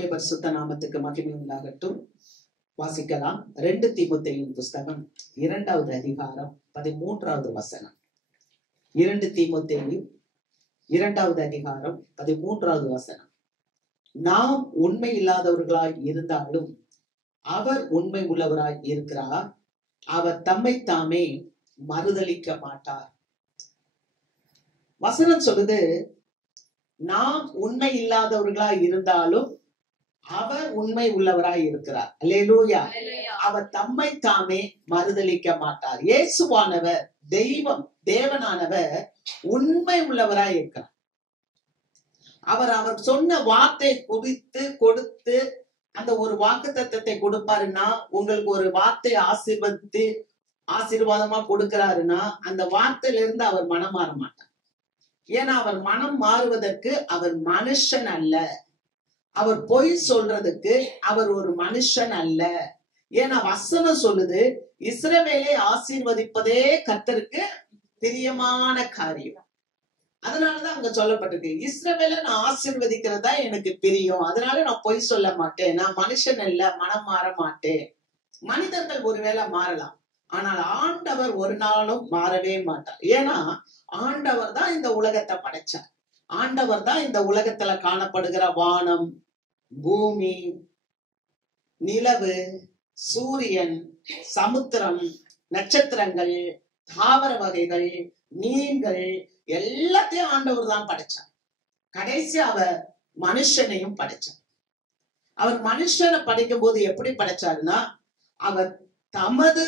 கர்த்தருடைய பரிசுத்த நாமத்துக்கு மகிமை உண்டாகட்டும். வாசிக்கலாம். 2 தீமோத்தேயுவின் புஸ்தகம் 2வது அதிகாரம் 13வது வசனம். 2 தீமோத்தேயு 2வது அதிகாரம் 13வது வசனம். நாம் உண்மை இல்லாதவர்களாய் இருந்தாலும் அவர் உண்மை உள்ளவராய் இருக்கிறார். அவர் தம்மை தாமே மறுதலிக்க மாட்டார். வசனம் சொல்லுது, நாம் உண்மை இல்லாதவர்களாய் இருந்தாலும் அவர் உண்மை உள்ளவராய் இருக்கிறார். அல்லேலூயா. அவர் தம்மை தாமே மறுதலிக்க மாட்டார். இயேசுவானவர், தேவனானவர் உண்மை உள்ளவராய் இருக்கிறார். அவர் சொன்ன வார்த்தை குறித்து கொடுத்து அந்த ஒரு வாக்குத்தத்தத்தை கொடுப்பாருன்னா, உங்களுக்கு ஒரு வார்த்தை ஆசீர்வாதமா கொடுக்கிறாருன்னா அந்த வார்த்தையில இருந்து அவர் மனம் மாற மாட்டார். ஏன்னா அவர் மனம் மாறுவதற்கு அவர் மனுஷன் அல்ல. அவர் பொய் சொல்றதுக்கு அவர் ஒரு மனுஷன் அல்ல. ஏன்னா வசனம் சொல்லுது, இஸ்ரவேலை ஆசீர்வதிப்பதே கர்த்தருக்கு பிரியமான காரியம். அதனாலதான் அங்க சொல்லப்பட்டிருக்கு, இஸ்ரவேலை நான் ஆசீர்வதிக்கிறதா எனக்கு பிரியம். அதனால நான் பொய் சொல்ல மாட்டேன். நான் மனுஷன் அல்ல, மனம் மாற மாட்டேன். மனிதர்கள் ஒருவேளை மாறலாம், ஆனால் ஆண்டவர் ஒரு நாளும் மாறவே மாட்டார். ஏன்னா ஆண்டவர் தான் இந்த உலகத்தை படைச்சார். ஆண்டவர் தான் இந்த உலகத்துல காணப்படுகிற வானம், பூமி, நிலவு, சூரியன், சமுத்திரம், நட்சத்திரங்கள், தாவர வகைகள், மீன்கள் எல்லாத்தையும் ஆண்டவர் தான் படைச்சார். கடைசி அவர் மனுஷனையும் படைச்சார். அவர் மனுஷனை படைக்கும் போது எப்படி படைச்சாருன்னா, அவர் தமது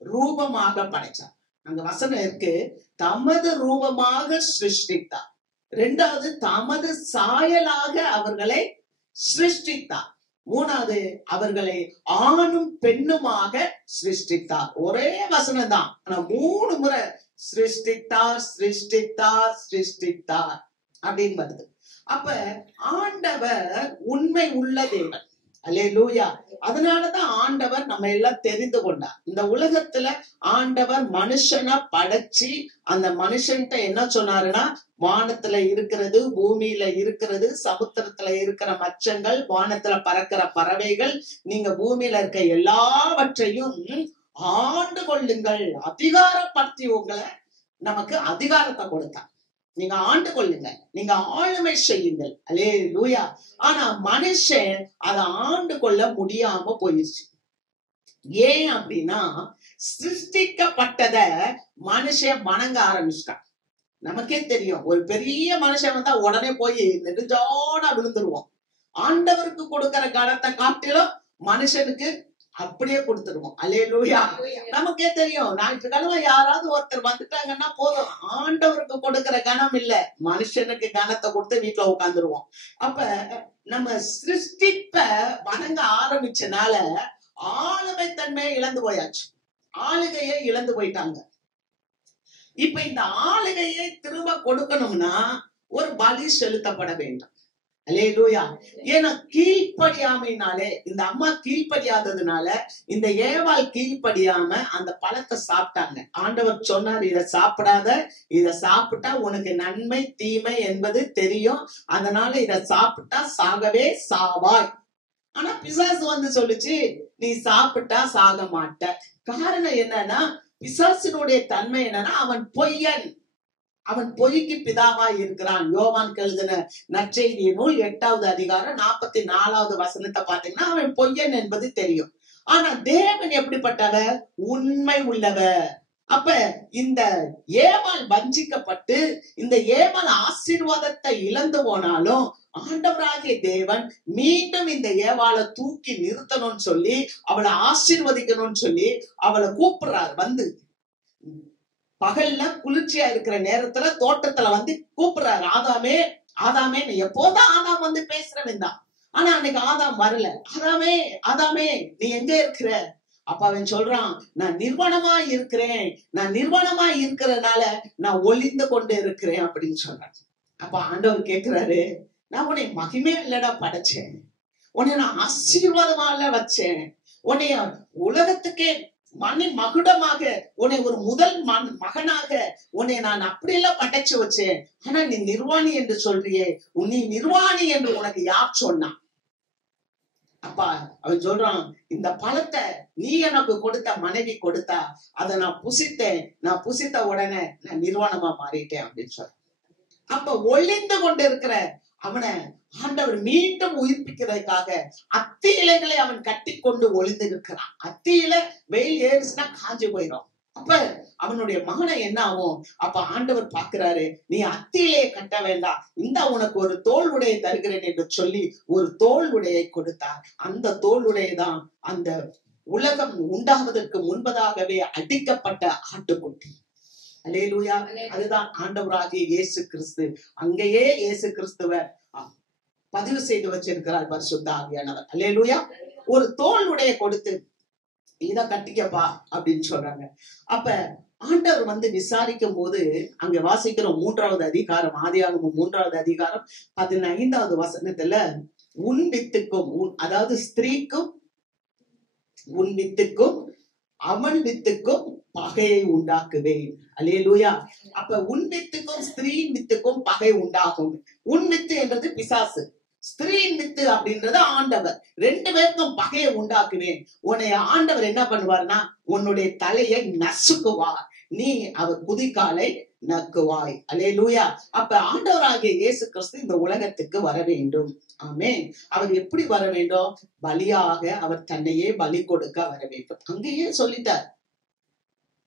ரூபமாக படைச்சார். அங்க வசனம் இருக்கு, தமது ரூபமாக சிருஷ்டித்தார். 2வது, தமது சாயலாக அவர்களை சிருஷ்டித்தார். 3வது, அவர்களை ஆணும் பெண்ணுமாக சிருஷ்டித்தார். ஒரே வசனம் தான், ஆனா 3 முறை சிருஷ்டித்தார் சிருஷ்டித்தார் சிருஷ்டித்தார் அப்படின்னு வருது. அப்ப ஆண்டவர் உண்மை உள்ள தேவன். அல்லேலூயா. அதனாலதான் ஆண்டவர் நம்ம எல்லாம் தெரிந்து கொண்டார். இந்த உலகத்துல ஆண்டவர் மனுஷனை படைச்சு அந்த மனுஷன்ட்ட என்ன சொன்னாருன்னா, வானத்துல இருக்கிறது, பூமியில இருக்கிறது, சமுத்திரத்துல இருக்கிற மச்சங்கள், வானத்துல பறக்கிற பறவைகள், நீங்க பூமியில இருக்க எல்லாவற்றையும் ஆண்டு கொள்ளுங்கள், அதிகாரப்படுத்தி உங்களை நமக்கு அதிகாரத்தை கொடுத்தார். நீங்க ஆண்டு கொள்ளுங்க, நீங்க ஆளுமை செய்யுங்கள். அல்லேலூயா. ஆனா மனுஷன் அதை ஆண்டு கொள்ள முடியாம போயிடுச்சு. ஏன் அப்படின்னா, சிருஷ்டிக்கப்பட்டத மனுஷன் வணங்க ஆரம்பிச்சிட்டான். நமக்கே தெரியும், ஒரு பெரிய மனுஷன் வந்தா உடனே போய் நெடுஞ்சானா விழுந்துருவோம். ஆண்டவருக்கு கொடுக்கிற கனத்தை காட்டிலும் மனுஷனுக்கு அப்படியே கொடுத்துருவோம். அல்லேலூயா. நமக்கே தெரியும், ஞாயிற்றுக்கிழமை யாராவது ஒருத்தர் வந்துட்டாங்கன்னா போதும், ஆண்டவருக்கு கொடுக்கிற கனம் இல்ல, மனுஷனுக்கு கனத்தை கொடுத்து வீட்டுல உட்காந்துருவோம். அப்ப நம்ம சிருஷ்டிப்ப வணங்க ஆரம்பிச்சனால ஆளுமை தன்மையை இழந்து போயாச்சு, ஆளுகையை இழந்து போயிட்டாங்க. இப்ப இந்த ஆளுகையை திரும்ப கொடுக்கணும்னா ஒரு பலி செலுத்தப்பட வேண்டும். அல்லேலூயா. ஏன்னா கீழ்ப்படியாமைனாலே, இந்த அம்மா கீழ்ப்படியாததுனால, இந்த ஏவாள் கீழ்ப்படியாம அந்த பழத்தை சாப்பிட்டாங்க. ஆண்டவர் சொன்னார், இதை சாப்பிடாத, இதை சாப்பிட்டா உனக்கு நன்மை தீமை என்பது தெரியும், அதனால இதை சாப்பிட்டா சாகவே சாவாய். ஆனா பிசாசு வந்து சொல்லுச்சு, நீ சாப்பிட்டா சாக மாட்ட. காரணம் என்னன்னா, பிசாசினுடைய தன்மை என்னன்னா, அவன் பொய்யன், அவன் பொய்க்கு பிதாவாய் இருக்கிறான். யோவான் எழுதின நற்செய்தி நூல் 8வது அதிகாரம் 44வது வசனத்தை பாத்தீங்கன்னா, அவன் பொய்யன் என்பது தெரியும். ஆனா தேவன் எப்படிப்பட்டவர்? உண்மை உள்ளவர். அப்ப இந்த ஏவாள் வஞ்சிக்கப்பட்டு இந்த ஏவாள் ஆசீர்வாதத்தை இழந்து போனாலும் ஆண்டவராகிய தேவன் மீண்டும் இந்த ஏவாளை தூக்கி நிறுத்தணும்னு சொல்லி, அவளை ஆசீர்வதிக்கணும்னு சொல்லி அவளை கூப்பிடுறாரு. வந்து பகல்ல குளிர்ச்சியா இருக்கிற நேரத்துல தோட்டத்துல வந்து கூப்பிடுறாரு, ஆதாமே ஆதாமே. எப்போதான் ஆதாம் வந்து பேசுறவன் தான், ஆனா அன்னைக்கு ஆதாம் வரல. ஆதாமே ஆதாமே நீ எங்க இருக்கிற? அப்ப அவன் சொல்றான், நான் நிர்வாணமா இருக்கிறேன், நான் நிர்வாணமா இருக்கிறதுனால நான் ஒளிந்து கொண்டு இருக்கிறேன் அப்படின்னு சொல்றான். அப்ப ஆண்டவர் கேட்கிறாரு, நான் உன்னை மகிமே இல்லடா படைச்சேன், உன்னை நான் ஆசீர்வாதமா இல்ல வச்சேன், உன்னைய உலகத்துக்கே மகுடமாக, உன்னை ஒரு முதல் மகனாக உன்னை நான் அப்படியெல்லாம் படைச்சு வச்சேன். ஆனா நீ நிர்வாணி என்று சொல்றியே, நீ நிர்வாணி என்று உனக்கு யார் சொன்னா? அப்பா அவன் சொல்றான், இந்த பழத்தை நீ எனக்கு கொடுத்த மனைவி கொடுத்தா, அதை நான் புசித்தேன். நான் புசித்த உடனே நான் நிர்வாணமா மாறிட்டேன் அப்படின்னு சொல்றான். அப்ப ஒளிந்து கொண்டு இருக்கிற அவனை ஆண்டவர் மீண்டும் உயிர்ப்பிக்கிறதுக்காக அத்தி இலைகளை அவன் கட்டி கொண்டு ஒளிந்து இருக்கிறான். அத்தி இலை வெயில் ஏறிச்சுன்னா காஞ்சு போயிடும். அப்ப அவனுடைய மகனை என்ன ஆகும்? அப்ப ஆண்டவர் பாக்குறாரு, நீ அத்தியிலேயே கட்ட வேண்டாம், இந்த உனக்கு ஒரு தோல் உடையை தருகிறேன் என்று சொல்லி ஒரு தோல் உடையை கொடுத்தார். அந்த தோல் உடையதான் அந்த உலகம் உண்டாவதற்கு முன்பதாகவே அடிக்கப்பட்ட ஆட்டுக்குட்டி. அல்லேலூயா. அதுதான் ஆண்டவராகிய இயேசு கிறிஸ்து. அங்கேயே இயேசு கிறிஸ்துவ பதிவு செய்து வச்சிருக்கிறார் பரிசுத்த ஆவியானவர். அல்லேலூயா. ஒரு தோல் உடைய கொடுத்து இத கட்டிக்கப்பா அப்படின்னு சொல்றாங்க. அப்ப ஆண்டவர் விசாரிக்கும் போது அங்க வாசிக்கிறோம் 3வது அதிகாரம், ஆதியாகமம் 3வது அதிகாரம் 15வது வசனத்துல, உன் வித்துக்கும் அதாவது ஸ்திரீக்கும் உன் வித்துக்கும் அவன் வித்துக்கும் பகையை உண்டாக்குவேன். அல்லேலூயா. அப்ப உன் வித்துக்கும் ஸ்திரீயின் வித்துக்கும் பகை உண்டாகும். உன் வித்து என்றது பிசாசு, ஸ்திரீயின் வித்து அப்படின்றது ஆண்டவர். 2 பேருக்கும் பகையை உண்டாக்குவேன். உன்னை ஆண்டவர் என்ன பண்ணுவார்னா, உன்னுடைய தலையை நசுக்குவார், நீ அவர் குதிகாலை நக்குவாய். அல்லேலூயா. அப்ப ஆண்டவராகிய இயேசு கிறிஸ்து இந்த உலகத்துக்கு வர வேண்டும். ஆமென். அவர் எப்படி வர வேண்டும்? பலியாக அவர் தன்னையே பலி கொடுக்க வர வேண்டும். அங்கேயே சொல்லிட்டார்,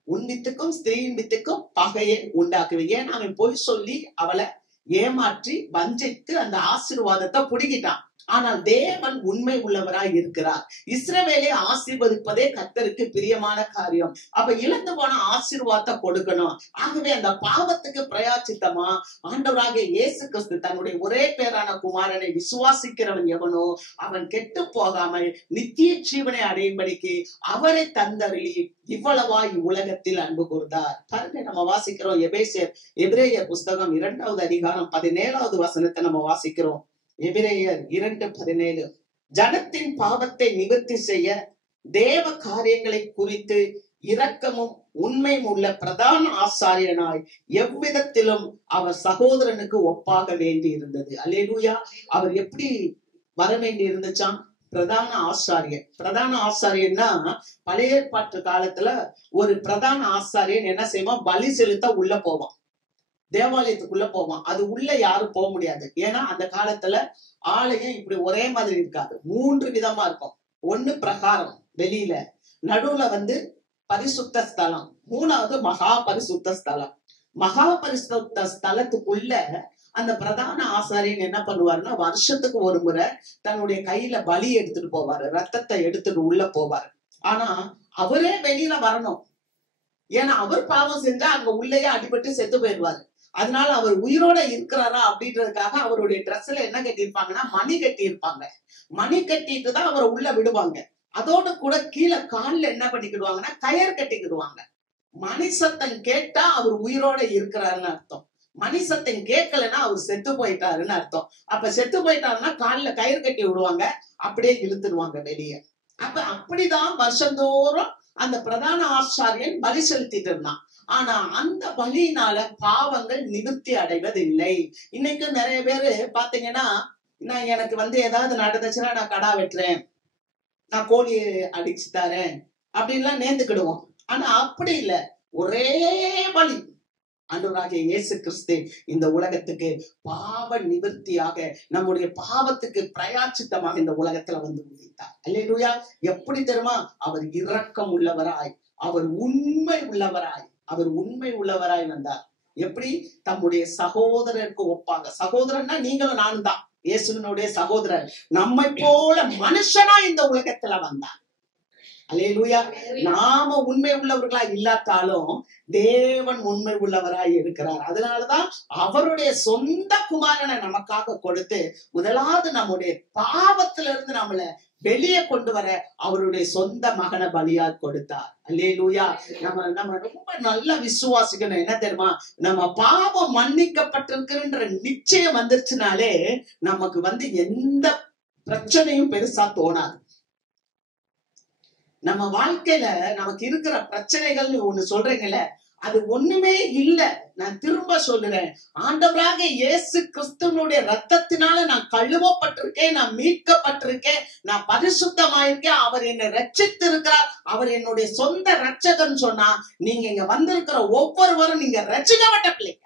உன் வித்துக்கும் ஸ்திரீயின் வித்துக்கும் பகையை உண்டாக்குவேன். ஏன்னா அவன் போய் சொல்லி அவளை ஏமாற்றி வஞ்சித்து அந்த ஆசீர்வாதத்தை புடுங்கிட்டான். ஆனால் தேவன் உண்மை உள்ளவராய் இருக்கிறார். இஸ்ரவேலை ஆசீர்வதிப்பதே கர்த்தருக்கு பிரியமான காரியம். அப்ப இழந்து போன ஆசீர்வாதத்தை கொடுக்கணும். ஆகவே அந்த பாவத்துக்கு பிரயாச்சித்தமா ஆண்டவராகிய இயேசு கிறிஸ்து தன்னுடைய ஒரே பேரான குமாரனை விசுவாசிக்கிறவன் எவனோ அவன் கெட்டு போகாமல் நித்திய ஜீவனை அடையும்படிக்கு அவரை தந்தருளி இவ்வளவா இவ்வுலகத்தில் அன்பு கூர்ந்தார். பாருங்க, நம்ம வாசிக்கிறோம் எபிரேயர் புஸ்தகம் 2வது அதிகாரம் 17வது வசனத்தை நம்ம வாசிக்கிறோம். எபிரேயர் 2:17, ஜனத்தின் பாவத்தை நிவர்த்தி செய்ய தேவ காரியங்களை குறித்து இரக்கமும் உண்மையும் உள்ள பிரதான ஆசாரியனாய் எவ்விதத்திலும் அவர் சகோதரனுக்கு ஒப்பாக வேண்டி இருந்தது. அல்லேலூயா. அவர் எப்படி வர வேண்டி இருந்துச்சான்? பிரதான ஆசாரியன். பிரதான ஆசாரியன்னா பழைய ஏற்பாட்டு காலத்துல ஒரு பிரதான ஆசாரியன் என்ன செய்வான்? பலி செலுத்த உள்ள போவான், தேவாலயத்துக்குள்ள போவான். அது உள்ள யாரும் போக முடியாது. ஏன்னா அந்த காலத்துல ஆலயம் இப்படி ஒரே மாதிரி இருக்காது, 3 விதமா இருக்கும். ஒண்ணு பிரகாரம் வெளியில, நடுவுல பரிசுத்த ஸ்தலம், 3வது மகா பரிசுத்த ஸ்தலம். மகா பரிசுத்த ஸ்தலத்துக்குள்ள அந்த பிரதான ஆசாரியன் என்ன பண்ணுவாருன்னா, வருஷத்துக்கு ஒரு முறை தன்னுடைய கையில பலி எடுத்துட்டு போவாரு, ரத்தத்தை எடுத்துட்டு உள்ள போவாரு. ஆனா அவரே வெளியில வரணும். ஏன்னா அவர் பாவம் செஞ்சா அங்க உள்ளேயே அடிபட்டு செத்து போயிடுவாரு. அதனால அவர் உயிரோட இருக்கிறாரா அப்படின்றதுக்காக அவருடைய ட்ரெஸ்ல என்ன கட்டியிருப்பாங்கன்னா, மணி கட்டி இருப்பாங்க. மணி கட்டிட்டு தான் அவரை உள்ள விடுவாங்க. அதோட கூட கீழே காலில் என்ன பண்ணிக்கிடுவாங்கன்னா, கயர் கட்டிக்கிடுவாங்க. மணி சத்தம் கேட்டா அவர் உயிரோட இருக்கிறாருன்னு அர்த்தம். மணி சத்தம் கேட்கலன்னா அவர் செத்து போயிட்டாருன்னு அர்த்தம். அப்ப செத்து போயிட்டாருன்னா காலில கயிறு கட்டி விடுவாங்க, அப்படியே இழுத்துடுவாங்க வெளியே. அப்ப அப்படிதான் வருஷந்தோறும் அந்த பிரதான ஆசாரியன் பலி செலுத்திட்டு இருந்தான். ஆனா அந்த பலியினால பாவங்கள் நிவர்த்தி அடைவதில்லை. இன்னைக்கு நிறைய பேரு பாத்தீங்கன்னா, நான் எனக்கு ஏதாவது நடந்துச்சுன்னா நான் கடா வெட்டுறேன், நான் கோழி அடிச்சு தரேன் அப்படின்லாம் நேர்ந்துக்கிடுவோம். ஆனா அப்படி இல்ல, ஒரே பலி ஆண்டவராகிய இயேசு கிறிஸ்து இந்த உலகத்துக்கு பாவ நிவர்த்தியாக, நம்முடைய பாவத்துக்கு பிரயாச்சித்தமாக இந்த உலகத்துல உதித்தார். அல்லேலூயா. எப்படி தெரியுமா? அவர் இரக்கம் உள்ளவராய், அவர் உண்மை உள்ளவராய் வந்தார். எப்படி? தம்முடைய சகோதரருக்கு ஒப்பாக. சகோதரன்னா நீங்களும் நானும் தான், இயேசுவினுடைய சகோதரர். நம்மை போல மனுஷனா இந்த உலகத்துல வந்தார். அல்லேலூயா. நாம உண்மை உள்ளவர்களா இல்லாட்டாலும் தேவன் உண்மை உள்ளவராய் இருக்கிறார். அதனாலதான் அவருடைய சொந்த குமாரனை நமக்காக கொடுத்து முதலாவது நம்முடைய பாவத்திலிருந்து நம்மள வெளியே கொண்டு வர அவருடைய சொந்த மகனை பலியா கொடுத்தார். அல்லேலூயா. நம்ம ரொம்ப நல்லா விசுவாசிக்கணும். என்ன தெரியுமா? நம்ம பாவம் மன்னிக்கப்பட்டிருக்கின்ற நிச்சயம் வந்துருச்சுனாலே நமக்கு எந்த பிரச்சனையும் பெருசா தோணாது. நம்ம வாழ்க்கையில நமக்கு இருக்கிற பிரச்சனைகள்னு ஒண்ணு சொல்றீங்கல்ல, அது ஒண்ணுமே இல்ல. நான் திரும்ப சொல்லுறேன், ஆண்டவராக இயேசு கிறிஸ்துவனுடைய ரத்தத்தினால நான் கழுவப்பட்டிருக்கேன், நான் மீட்கப்பட்டிருக்கேன், நான் பரிசுத்தமாயிருக்கேன், அவர் என்னை ரட்சித்து இருக்கிறார், அவர் என்னுடைய சொந்த ரட்சகன் சொன்னா, நீங்க இங்க வந்திருக்கிற ஒவ்வொருவரும் நீங்க ரட்சிக்கப்பட்ட பிள்ளைங்க.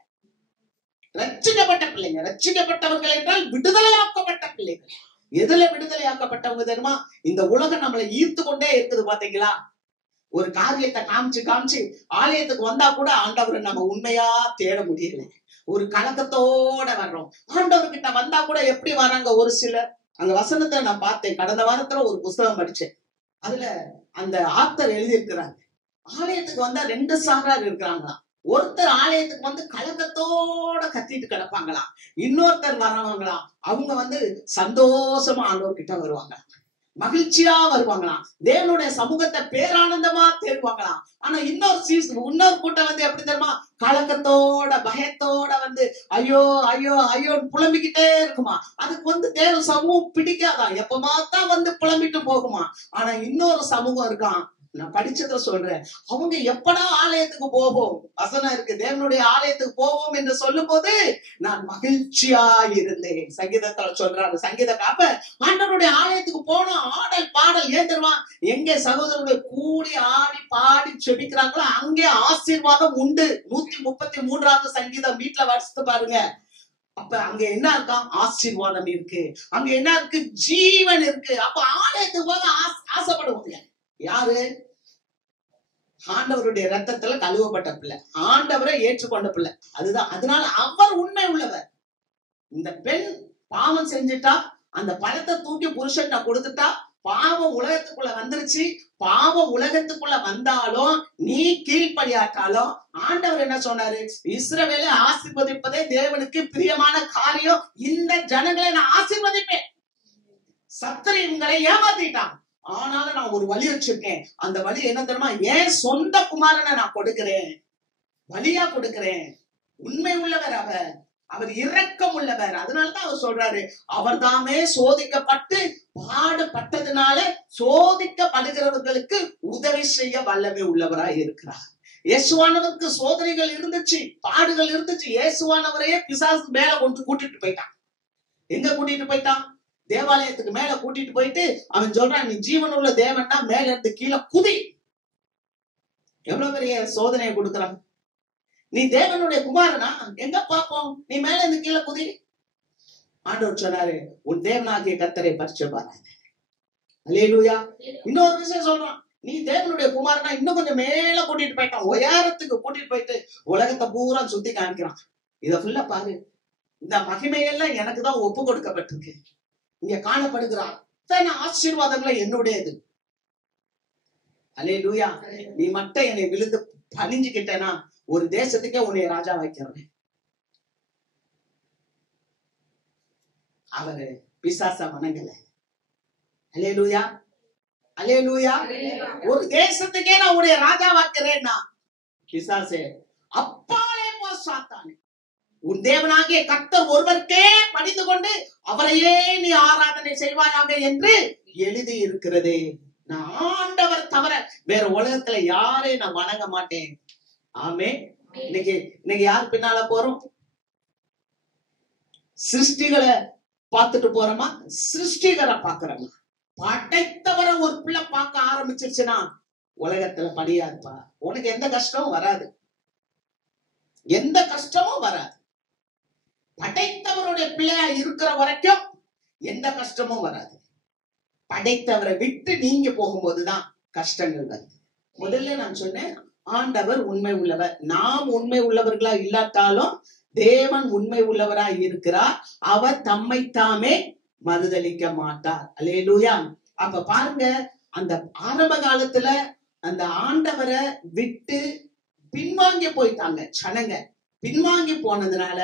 ரட்சிக்கப்பட்ட பிள்ளைங்க. ரட்சிக்கப்பட்டவர்கள் என்றால் விடுதலையாக்கப்பட்ட பிள்ளைகள். எதுல விடுதலையாக்கப்பட்டவங்க தெரியுமா? இந்த உலகம் நம்மளை ஈர்த்து கொண்டே இருக்குது. பாத்தீங்களா? ஒரு காரியத்தை காமிச்சு காமிச்சு ஆலயத்துக்கு வந்தா கூட ஆண்டவரை நம்ம உண்மையா தேட முடியல. ஒரு கலக்கத்தோட வர்றோம். ஆண்டவர்கிட்ட வந்தா கூட எப்படி வராங்க ஒரு சிலர். அங்க வசனத்தை நான் பார்த்தேன். கடந்த வாரத்துல ஒரு புஸ்தகம் படிச்சேன். அதுல அந்த ஆத்தர் எழுதியிருக்கிறாங்க, ஆலயத்துக்கு வந்தா 2 சாரார் இருக்கிறாங்களாம். ஒருத்தர் ஆலயத்துக்கு வந்து கலக்கத்தோட கத்திட்டு கிடப்பாங்களாம். இன்னொருத்தர் வரவங்களாம், அவங்க வந்து சந்தோஷமா ஆண்டவர்கிட்ட வருவாங்க, மகிழ்ச்சியா வருவாங்களாம், தேவனுடைய சமூகத்தை பேரானந்தமா தேடுவாங்களாம். ஆனா இன்னொரு கூட்டம் வந்து எப்படி தெரியுமா? கலக்கத்தோட பயத்தோட வந்து ஐயோ ஐயோ ஐயோன்னு புலம்பிக்கிட்டே இருக்குமா. அதுக்கு வந்து தேவ சமூகம் பிடிக்காதான், எப்பமாத்தான் வந்து புலம்பிட்டு போகுமா. ஆனா இன்னொரு சமூகம் இருக்கான், நான் படிச்சத சொல்றேன், அவங்க எப்படா ஆலயத்துக்கு போவோம், வசனம் இருக்கு, தேவனுடைய ஆலயத்துக்கு போவோம் என்று சொல்லும் போது நான் மகிழ்ச்சியா இருந்தேன். சங்கீதத்துல சொல்றாரு சங்கீதக்காப்ப, ஆண்டவருடைய ஆலயத்துக்கு போனோம், ஆடல் பாடல். ஏன் தெரியுமா? எங்க சகோதரர்கள் கூடி ஆடி பாடி செபிக்கிறாங்களோ அங்கே ஆசீர்வாதம் உண்டு. 133வது சங்கீதம் வீட்டுல வாசித்து பாருங்க. அப்ப அங்க என்ன இருக்கா? ஆசீர்வாதம் இருக்கு. அங்க என்ன இருக்கு? ஜீவன் இருக்கு. அப்ப ஆலயத்துக்கு போக ஆசைப்படுவாங்க. யாரு? ஆண்டவருடைய ரத்தத்துல கழுவப்பட்ட பிள்ளை, ஆண்டவரை ஏற்றுக்கொண்ட பிள்ளை. அதுதான். அதனால அவர் உண்மை உள்ளவர். இந்த பெண் பாவம் செஞ்சுட்டா, அந்த பழத்தை தூக்கி புருஷன் கொடுத்துட்டா, பாவம் உலகத்துக்குள்ள வந்துருச்சு. பாவம் உலகத்துக்குள்ள வந்தாலும் நீ கீழ்ப்படியாட்டாலும் ஆண்டவர் என்ன சொன்னாரு? இஸ்ரவேலை ஆசீர்வதிப்பதே தேவனுக்கு பிரியமான காரியம். இந்த ஜனங்களை நான் ஆசீர்வதிப்பேன். சத்திரியங்களை ஏமாத்திட்டான். ஆனாலும் நான் ஒரு வழி வச்சிருக்கேன். அந்த வழி என்ன தெரியுமா? ஏன் சொந்த குமாரனை நான் கொடுக்கிறேன், வழியா கொடுக்கிறேன். உண்மை உள்ளவர் அவர் இரக்கம் உள்ளவர். அதனாலதான் அவர் சொல்றாரு, அவர் தாமே சோதிக்கப்பட்டு பாடுபட்டதுனால சோதிக்கப்படுகிறவர்களுக்கு உதவி செய்ய வல்லமை உள்ளவராய் இருக்கிறார். இயேசுவானவருக்கு சோதனைகள் இருந்துச்சு, பாடுகள் இருந்துச்சு. இயேசுவானவரையே பிசாசு மேல கொண்டு கூட்டிட்டு போயிட்டான். எங்க கூட்டிட்டு போயிட்டான்? தேவாலயத்துக்கு மேல கூட்டிட்டு போயிட்டு அவன் சொல்றான், நீ ஜீவனுள்ள தேவன்னா மேல இருந்து கீழே குதி. எவ்வளவு பெரிய சோதனையை கொடுக்குறான். நீ தேவனுடைய குமாரனா? எங்க பாப்போம், நீ மேல இருந்து கீழே குதி. ஆண்டவர் சொன்னாரு, உன் தேவனாகிய கர்த்தரை பரிசு பாராத. அல்லேலூயா. இன்னொரு விஷயம் சொல்றான், நீ தேவனுடைய குமாரனா இன்னும் கொஞ்சம் மேல கூட்டிட்டு போயிட்டான். உயரத்துக்கு கூட்டிட்டு போயிட்டு உலகத்தை பூரா சுத்தி காமிக்கிறான். இத ஃபுல்லா பாரு. இந்த மகிமையெல்லாம் எனக்கு தான் ஒப்பு கொடுக்கப்பட்டிருக்கு. இங்க காணப்படுகிற அத்தனை ஆசீர்வாதங்களை என்னுடையது. அல்லேலூயா. நீ மட்டும் என்னை விழுந்து பணிஞ்சுக்கிட்டேனா ஒரு தேசத்துக்கே உன்னை ராஜா வைக்கிறேன். அவரு பிசாச வணங்கல. அல்லேலூயா, அல்லேலூயா. ஒரு தேசத்துக்கே நான் உன்னை ராஜா வைக்கிறேன்னா பிசாசே அப்பாலே போ சாத்தானே, உன் தேவனாகிய கர்த்தர் ஒருவருக்கே பணிந்து கொண்டு அவரையே நீ ஆராதனை செய்வாயாக என்று எழுதி இருக்கிறது. நான் ஆண்டவர் தவிர வேற உலகத்துல யாரையும் நான் வணங்க மாட்டேன். ஆமே. இன்னைக்கு யார் பின்னால போறோம்? சிருஷ்டிகளை பார்த்துட்டு போறோமா, சிருஷ்டிகரை பாக்குறோமா? படைத்தவரை ஒரு பிள்ளை பார்க்க ஆரம்பிச்சிருச்சுன்னா உலகத்துல படியாதுப்பா. உனக்கு எந்த கஷ்டமும் வராது, எந்த கஷ்டமும் வராது. படைத்தவருடைய பிள்ளையா இருக்கிற வரைக்கும் எந்த கஷ்டமும் வராது. படைத்தவரை விட்டு நீங்க போகும்போதுதான் கஷ்டங்கள் வருது. முதல்ல நான் சொன்னேன், ஆண்டவர் உண்மை உள்ளவர். நாம் உண்மை உள்ளவர்களா இல்லாட்டாலும் தேவன் உண்மை உள்ளவராய் இருக்கிறார். அவர் தம்மை தாமே மறுதலிக்க மாட்டார். அல்லேலூயா. அப்ப பாருங்க, அந்த ஆரம்ப காலத்துல அந்த ஆண்டவரை விட்டு பின்வாங்கி போயிட்டாங்க ஜனங்க. பின்வாங்கி போனதுனால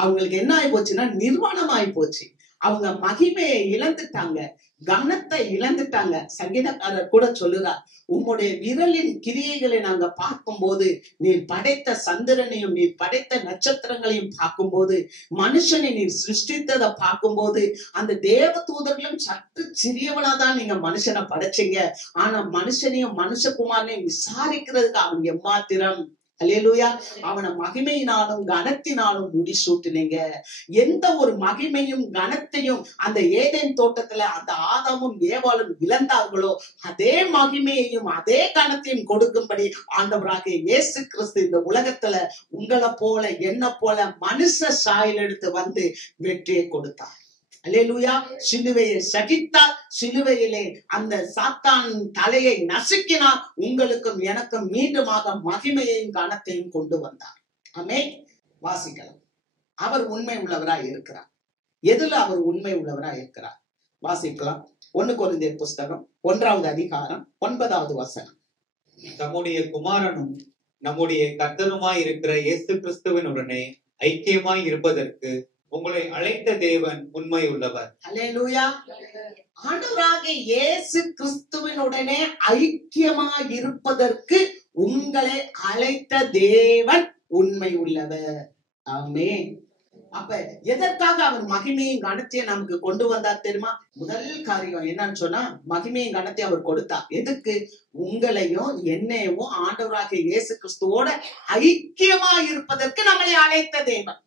அவங்களுக்கு என்ன ஆகி போச்சுன்னா நிர்வாணம் ஆகி போச்சு. அவங்க மகிமையை இழந்துட்டாங்க, கனத்தை இழந்துட்டாங்க. சங்கீதக்காரர் கூட சொல்லுறார், உம்முடைய விரலின் கிரியைகளை நாங்க பார்க்கும் போது, நீர் படைத்த சந்திரனையும் நீர் படைத்த நட்சத்திரங்களையும் பார்க்கும் போது, மனுஷனை நீர் சிருஷ்டித்ததை பார்க்கும் போது, அந்த தேவ தூதர்களும் சற்று சிறியவனாதான் நீங்க மனுஷனை படைச்சீங்க. ஆனா மனுஷனையும் மனுஷகுமாரனையும் விசாரிக்கிறதுக்கு அவங்க எம்மாத்திரம். அல்லேலூயா. அவனை மகிமையினாலும் கனத்தினாலும் முடிசூட்டினீங்க. எந்த ஒரு மகிமையும் கனத்தையும் அந்த ஏதேன் தோட்டத்துல அந்த ஆதாமும் ஏவாளும் இழந்தார்களோ அதே மகிமையையும் அதே கனத்தையும் கொடுக்கும்படி ஆண்டவராகிய இயேசு கிறிஸ்து இந்த உலகத்துல உங்களை போல என்ன போல மனுஷ சாயல் எடுத்து வந்து வெற்றியை கொடுத்தார். அல்லேலூயா. சிலுவையை சகித்தார். சிலுவையிலே அந்த சாத்தான் தலையை நசுக்கினார். உங்களுக்கும் எனக்கும் மீண்டுமாக மகிமையையும் கனத்தையும் கொண்டு வந்தார். ஆமென். வாசிக்கலாம். அவர் உண்மை உள்ளவராய் இருக்கிறார். எதுல அவர் உண்மை உள்ளவராய் இருக்கிறார் வாசிக்கலாம். 1 கொரிந்தியர் புஸ்தகம் 1வது அதிகாரம் 9வது வசனம். தம்முடைய குமாரனும் நம்முடைய கர்த்தருமாய் இருக்கிற இயேசு கிறிஸ்துவினுடனே ஐக்கியமாய் இருப்பதற்கு உங்களை அழைத்த தேவன் உண்மை உள்ளவர். அல்லேலூயா. ஆண்டவராகிய இயேசு கிறிஸ்துவினுடனே ஐக்கியமாய் இருப்பதற்கு உங்களை அழைத்த தேவன் உண்மை உள்ளவர். ஆமென். அப்ப எதற்காக அவர் மகிமையும் கனத்தையும் நமக்கு கொண்டு வந்தார் தெரியுமா? முதல் காரியம் என்னன்னு சொன்னா மகிமையும் கனத்தையும் அவர் கொடுத்தார். எதுக்கு? உங்களையும் என்னையும் ஆண்டவராகிய இயேசு கிறிஸ்துவோட ஐக்கியமா இருப்பதற்கு நம்மளை அழைத்த தேவன்.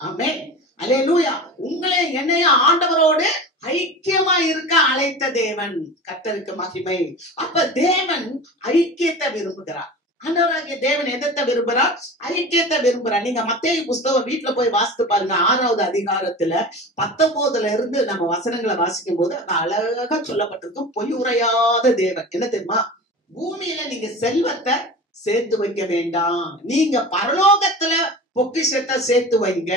ஆமென். அல்லேலூயா. உங்களை என்னையும் ஆண்டவரோடு ஐக்கியமா இருக்க அழைத்த தேவன். கர்த்தருக்கு மகிமை. அப்ப தேவன் ஐக்கியத்தை விரும்புகிறார். ஆண்டவராகிய தேவன் எதத்தை விரும்புறார்? ஐக்கியத்தை விரும்புறார். நீங்க மத்தேயு புஸ்தகம் வீட்டுல போய் வாசித்து பாருங்க. 6வது அதிகாரத்துல 19ல இருந்து நம்ம வசனங்களை வாசிக்கும் போது அந்த அழகா சொல்லப்பட்டிருக்கும் பொய் உரையாத தேவன். என்ன தெரியுமா? பூமியில நீங்க செல்வத்தை சேர்த்து வைக்க வேண்டாம், நீங்க பரலோகத்துல பொக்கிஷத்தை சேர்த்து வைங்க.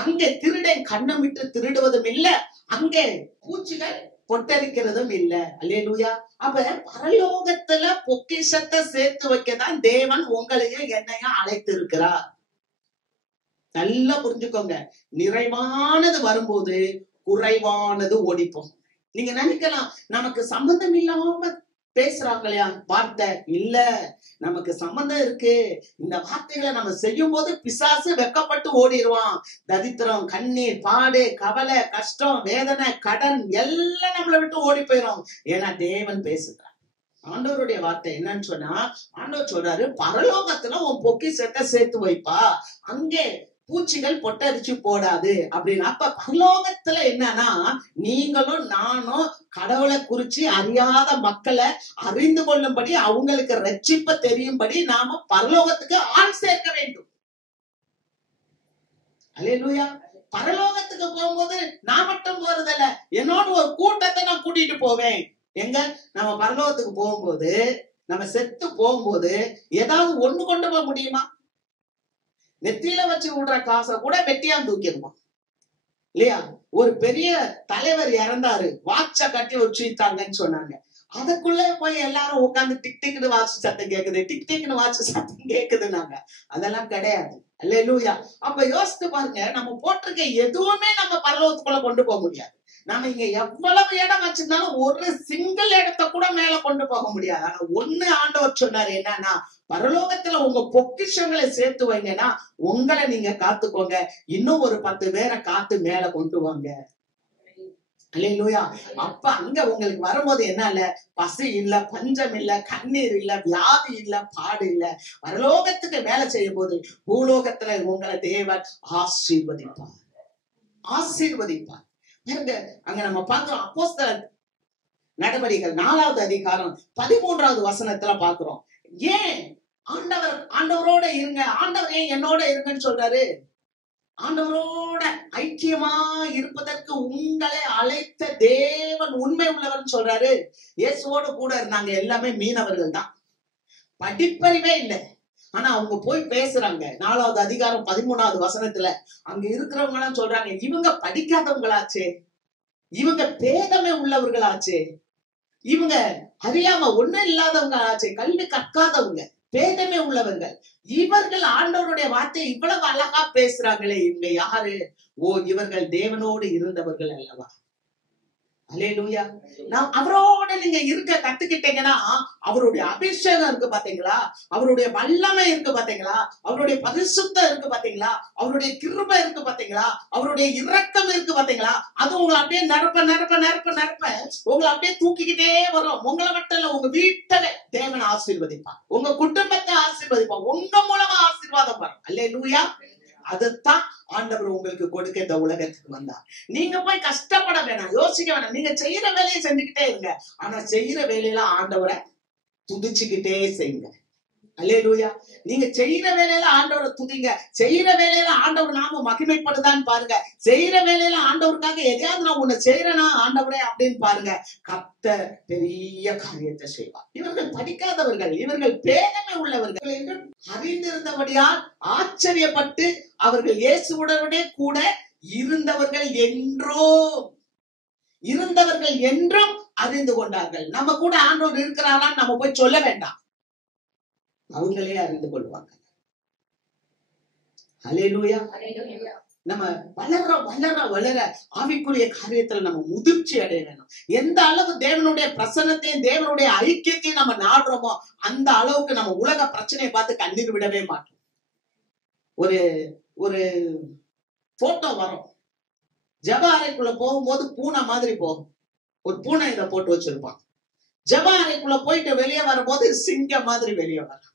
அங்கே திருடன் கண்ணமிட்டு திருடுவதும் இல்ல, அங்கே பூச்சிகள் பொட்டரிக்கிறதும் இல்ல. அல்லேலூயா. அப்ப பரலோகத்துல பொக்கிஷத்தை சேர்த்து வைக்கதான் தேவன் உங்களையும் என்னையும் அழைத்து இருக்கிறார். நல்லா புரிஞ்சுக்கோங்க. நிறைவானது வரும்போது குறைவானது ஓடிப்போம். நீங்க நினைக்கலாம் நமக்கு சம்பந்தம் இல்லாம பேசுறாங்களையா வார்த்தை. இல்ல, நமக்கு சம்பந்தம் இருக்கு. இந்த வார்த்தைகளை நம்ம செய்யும் போது பிசாசு வெக்கப்பட்டு ஓடிடுவான். தரித்திரம், கண்ணீர், பாடு, கவலை, கஷ்டம், வேதனை, கடன் எல்லாம் நம்மளை விட்டு ஓடி போயிடும். ஏன்னா தேவன் பேசுகிறார். ஆண்டவருடைய வார்த்தை என்னன்னு சொன்னா, ஆண்டவர் சொல்றாரு பரலோகத்துல உன் பொக்கிஷத்தை சேர்த்து வைப்பா, அங்கே பூச்சிகள் பொட்டரிச்சு போடாது அப்படின்னு. அப்ப பரலோகத்துல என்னன்னா நீங்களும் நானும் கடவுளை குறிச்சு அறியாத மக்களை அறிந்து கொள்ளும்படி அவங்களுக்கு ரட்சிப்ப தெரியும்படி நாம பரலோகத்துக்கு ஆள் சேர்க்க வேண்டும். அல்லேலூயா. பரலோகத்துக்கு போகும்போது நான் மட்டும் போறதில்ல, என்னோட ஒரு கூட்டத்தை நான் கூட்டிட்டு போவேன். எங்க? நம்ம பரலோகத்துக்கு போகும்போது, நம்ம செத்து போகும்போது ஏதாவது ஒண்ணு கொண்டு போக முடியுமா? நெத்தியில வச்சு விடுற காசை கூட வெட்டியா தூக்கிடுவான் இல்லையா? ஒரு பெரிய தலைவர் இறந்தாரு, வாட்ச கட்டி வச்சுட்டாங்கன்னு சொன்னாங்க. அதுக்குள்ள போய் எல்லாரும் உட்காந்து டிக் டிக்னு வாட்ச் சத்தம் கேக்குது, டிக் டிக்னு வாட்ச் சத்தம் கேக்குதுன்னாங்க. அதெல்லாம் கிடையாது. அல்லேலூயா. அப்ப யோசித்து பாருங்க, நம்ம போட்டிருக்க எதுவுமே நம்ம பரலோகத்துக்குள்ள கொண்டு போக முடியாது. நம்ம இங்க எவ்வளவு இடம் வச்சிருந்தாலும் ஒரு சிங்கிள் இடத்தை கூட மேல கொண்டு போக முடியாது. ஆனா ஒண்ணு ஆண்டவர் சொன்னாரு, என்னன்னா பரலோகத்துல உங்க பொக்கிஷங்களை சேர்த்து வைங்கன்னா உங்களை நீங்க காத்துக்கோங்க, இன்னும் ஒரு 10 பேரை காத்து மேல கொண்டு வாங்க. அல்லேலூயா. அப்ப அங்க உங்களுக்கு வரும்போது என்ன இல்ல, பசி இல்ல, பஞ்சம் இல்ல, கண்ணீர் இல்ல, வியாதி இல்ல, பாடு இல்ல. பரலோகத்துக்கு வேலை செய்யும் போது பூலோகத்துல உங்களை தேவன் ஆசீர்வதிப்பார், ஆசீர்வதிப்பார். அங்க நம்ம பார்க்கிறோம் அப்போஸ்தலர் நடவடிக்கைகள் 4வது அதிகாரம் 13வது வசனத்துல பாக்குறோம். ஏன் ஆண்டவரோட இருங்க, ஆண்டவர் ஏன் என்னோட இருங்கன்னு சொல்றாரு? ஆண்டவரோட ஐக்கியமா இருப்பதற்கு உங்களை அழைத்த தேவன் உண்மை உள்ளவர் சொல்றாரு. இயேசுவோட கூட இருந்தாங்க எல்லாமே மீனவர்கள் தான், படிப்பறிவே இல்லை. ஆனா அவங்க போய் பேசுறாங்க. 4வது அதிகாரம் 13வது வசனத்துல அங்க இருக்கிறவங்க எல்லாம் சொல்றாங்க, இவங்க படிக்காதவங்களாச்சே, இவங்க பேதமை உள்ளவர்களாச்சே, இவங்க அறியாம ஒண்ணும் இல்லாதவங்க ஆச்சே, கல்வி கற்காதவங்க, பேதமை உள்ளவர்கள், இவர்கள் ஆண்டவருடைய வார்த்தை இவ்வளவு அழகா பேசுறாங்களே, இவங்க யாரு? ஓ, இவர்கள் தேவனோடு இருந்தவர்கள் அல்லவா. அல்லேலூயா. நான் அவரோட நீங்க இருக்க கத்துக்கிட்டீங்கன்னா அவருடைய அபிஷேகம் இருக்கு பாத்தீங்களா, அவருடைய வல்லமை இருக்கு பாத்தீங்களா, அவருடைய பரிசுத்தம் இருக்கு பாத்தீங்களா, அவருடைய கிருபை இருக்கு பாத்தீங்களா, அவருடைய இரக்கம் இருக்கு பாத்தீங்களா, அது உங்களை அப்படியே நிரப்ப நிரப்ப நிரப்ப நிரப்ப உங்களை அப்படியே தூக்கிக்கிட்டே வரும். உங்களை மட்டும் இல்ல, உங்க வீட்டை தேவன் ஆசீர்வதிப்பான், உங்க குடும்பத்தை ஆசீர்வதிப்பான், உங்க மூலமா ஆசீர்வாதம் வரும். அல்லேலூயா. அதுதான் ஆண்டவர் உங்களுக்கு கொடுக்க இந்த உலகத்துக்கு வந்தார். நீங்க போய் கஷ்டப்பட வேணாம், யோசிக்க வேணாம், நீங்க செய்யற வேலையை செஞ்சுக்கிட்டே இருங்க. ஆனா செய்யற வேலையில ஆண்டவரை துதிச்சுக்கிட்டே செய்யுங்க. அல்லேலூயா. நீங்க செய்யற வேலையில ஆண்டவரை துதிங்க, செய்யற வேலையில ஆண்டவர் நாம மகிமைப்படுதான்னு பாருங்க, செய்யற வேலையில ஆண்டவருக்காக எதையாவது நான் உன்னை செய்யறேனா ஆண்டவரே அப்படின்னு பாருங்க. கர்த்தர் பெரிய காரியத்தை செய்வார். இவர்கள் படிக்காதவர்கள், இவர்கள் பேதமை உள்ளவர்கள் என்று அறிந்திருந்தபடியால் ஆச்சரியப்பட்டு அவர்கள் இயேசுவுடனே கூட இருந்தவர்கள் என்றும் அறிந்து கொண்டார்கள். நம்ம கூட ஆண்டவர் இருக்கிறாரா நம்ம போய் சொல்ல வேண்டாம், அவங்களே அறிந்து கொள்வாங்க. அல்லேலூயா. நம்ம வளர வளர வளர ஆவிக்குரிய காரியத்துல நம்ம முதிர்ச்சி அடைய வேணும். எந்த அளவு தேவனுடைய பிரசன்னத்தையும் தேவனுடைய ஐக்கியத்தையும் நம்ம நாடுறோமோ அந்த அளவுக்கு நம்ம உலக பிரச்சனையை பார்த்து கண்ணீர் விடவே மாட்டோம். ஒரு ஒரு போட்டோ வரும், ஜப அறைக்குள்ள போகும்போது பூனை மாதிரி போகும், ஒரு பூனை இதை போட்டு வச்சிருப்பான். ஜப அறைக்குள்ள போயிட்டு வெளியே வரும்போது சிங்கம் மாதிரி வெளியே வரும்.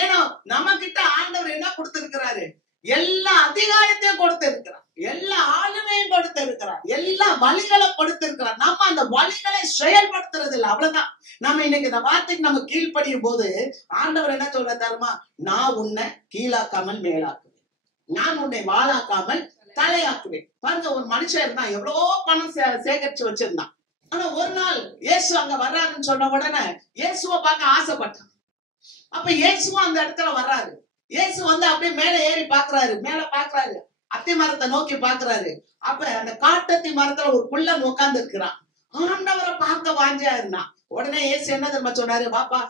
ஏன்னா நம்ம கிட்ட ஆண்டவர் என்ன கொடுத்திருக்கிறாரு, எல்லா அதிகாரத்தையும் கொடுத்திருக்கிறார், எல்லா ஆளுமையும் கொடுத்திருக்கிறார், எல்லா வழிகளை கொடுத்திருக்கிறார். நம்ம அந்த வழிகளை செயல்படுத்துறது இல்லை, அவ்வளவுதான். நம்ம இன்னைக்கு இந்த வார்த்தைக்கு நம்ம கீழ்ப்படியும் போது ஆண்டவர் என்ன சொல்ல தருமா, நான் உன்னை கீழாக்காமல் மேலாக்குவேன், நான் உன்னை வாழாக்காமல் தலையாக்குவேன். பாருங்க, ஒரு மனுஷன் இருந்தான், எவ்வளவோ பணம் சேகரிச்சு வச்சிருந்தான். ஆனா ஒரு நாள் இயேசு அங்க வர்றாருன்னு சொன்ன உடனே இயேசுவை பார்க்க ஆசைப்பட்டான். அப்ப இயேசுவும் அந்த இடத்துல வர்றாரு. இயேசு வந்து அப்படியே மேல ஏறி பாக்குறாரு, மேல பாக்குறாரு, அத்தி மரத்தை நோக்கி பாக்குறாரு. அப்ப அந்த காட்டத்தி மரத்துல ஒரு குள்ளன் உட்கார்ந்து இருக்கிறான். ஆண்டவரை பார்க்க வாஞ்சியா இருந்தான். உடனே இயேசு என்ன தெரியுமா சொன்னாரு, வாப்பா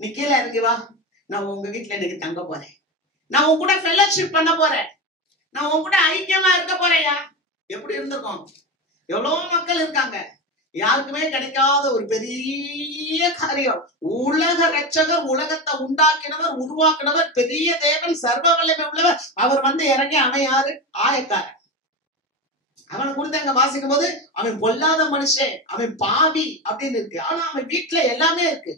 நீ கீழே இறங்கி வா, நான் உங்க வீட்டுல இன்னைக்கு தங்க போறேன், நான் உன் கூட ஃபெல்லோஷிப் பண்ண போறேன், நான் உன் கூட ஐக்கியமா இருக்க போறேயா. எப்படி இருந்திருக்கும், எவ்வளவு மக்கள் இருக்காங்க, யாருக்குமே கிடைக்காத ஒரு பெரிய காரியம். உலக ரட்சகர், உலகத்தை உண்டாக்கினவர், உருவாக்கினவர், பெரிய தேவன், சர்வ வல்லமை உள்ளவர். அவர் வந்து இறங்கி, அவன் யாரு, ஆயக்காரன். அவனை குறித்து அங்க வாசிக்கும் போது அவன் பொல்லாத மனுஷன், அவன் பாவி அப்படின்னு இருக்கு. ஆனா அவன் வீட்டுல எல்லாமே இருக்கு.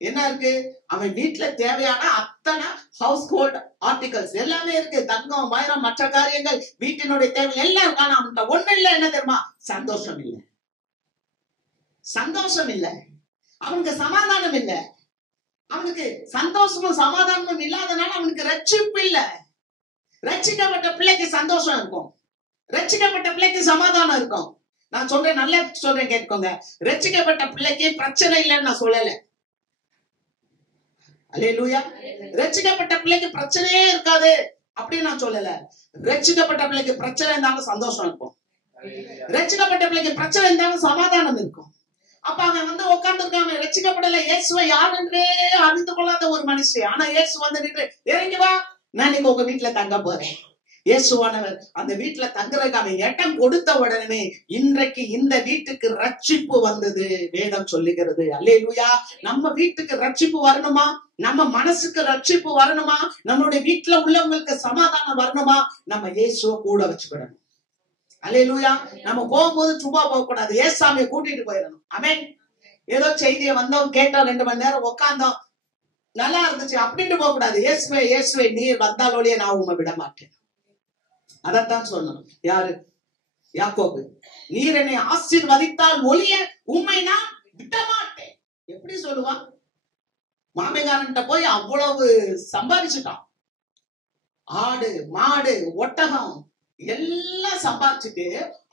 என்ன இருக்கு, அவன் வீட்டுல தேவையான அத்தனை ஹவுஸ் ஹோல்ட் ஆர்டிகல்ஸ் எல்லாமே இருக்கு, தங்கம் வைரம் மற்ற காரியங்கள் வீட்டினுடைய தேவை எல்லாம் இருக்கு. ஆனா அவன்கிட்ட ஒண்ணு இல்லை, என்ன தெரியுமா, சந்தோஷம் இல்லை, சந்தோஷம் இல்லை, அவனுக்கு சமாதானம் இல்லை. அவனுக்கு சந்தோஷமும் சமாதானமும் இல்லாதனால அவனுக்கு ரட்சிப்பு இல்லை. ரட்சிக்கப்பட்ட பிள்ளைக்கு சந்தோஷம் இருக்கும், ரட்சிக்கப்பட்ட பிள்ளைக்கு சமாதானம் இருக்கும். நான் சொல்றேன், நல்லா சொல்றேன் கேட்கோங்க, ரட்சிக்கப்பட்ட பிள்ளைக்கு பிரச்சனை இல்லைன்னு நான் சொல்லல. அல்லேலூயா. ரட்சிக்கப்பட்ட பிள்ளைக்கு பிரச்சனையே இருக்காது அப்படின்னு நான் சொல்லல. ரட்சிக்கப்பட்ட பிள்ளைக்கு பிரச்சனை இருந்தாலும் சந்தோஷம் இருக்கும், ரட்சிக்கப்பட்ட பிள்ளைக்கு பிரச்சனை இருந்தாலும் சமாதானம் இருக்கும். அப்ப அவன் வந்து உட்கார்ந்து இருக்கான், ரட்சிக்கப்படல, இயேசுவை யார் என்றே அறிந்து கொள்ளாத ஒரு மனுஷன். ஆனா இயேசு வந்து நின்று, இறங்கி வா, நான் இன்னைக்கு உங்க வீட்டுல தங்க போறேன். இயேசுவானவர் அந்த வீட்டுல தங்குறதுக்கு அவன் இடம் கொடுத்த உடனே இன்றைக்கு இந்த வீட்டுக்கு ரட்சிப்பு வந்தது, வேதம் சொல்லுகிறது. அல்லேலூயா. நம்ம வீட்டுக்கு ரட்சிப்பு வரணுமா, நம்ம மனசுக்கு ரட்சிப்பு வரணுமா, நம்மளுடைய வீட்டுல உள்ளவங்களுக்கு சமாதானம் வரணுமா, நம்ம இயேசுவை கூட வச்சுக்கிடணும். அல்லேலூயா. நம்ம போகும்போது சும்மா போக கூடாது, ஏசாமியை கூட்டிட்டு போயிடணும். ஆமென். ஏதோ செய்தியை வந்தோம், கேட்டோம், 2 மணி நேரம் உட்கார்ந்தோம், நல்லா இருந்துச்சு அப்படின்ட்டு போக கூடாது. இயேசுவே இயேசுவே, நீர் வந்தாலோடைய நான் உண்மை விட மாட்டேன். அதத்தான் சொல்லணும். யாரு, யாக்கோபு, நீர் என்னை ஆசீர்வதித்தால் ஒழிய உண்மை நான் விட மாட்டேன். எப்படி சொல்லுவான், மாமிகாரன்ட்ட போய் அவ்வளவு சம்பாதிச்சுட்டான், ஆடு மாடு ஒட்டகம் எல்லாம் சம்பாதிச்சுட்டு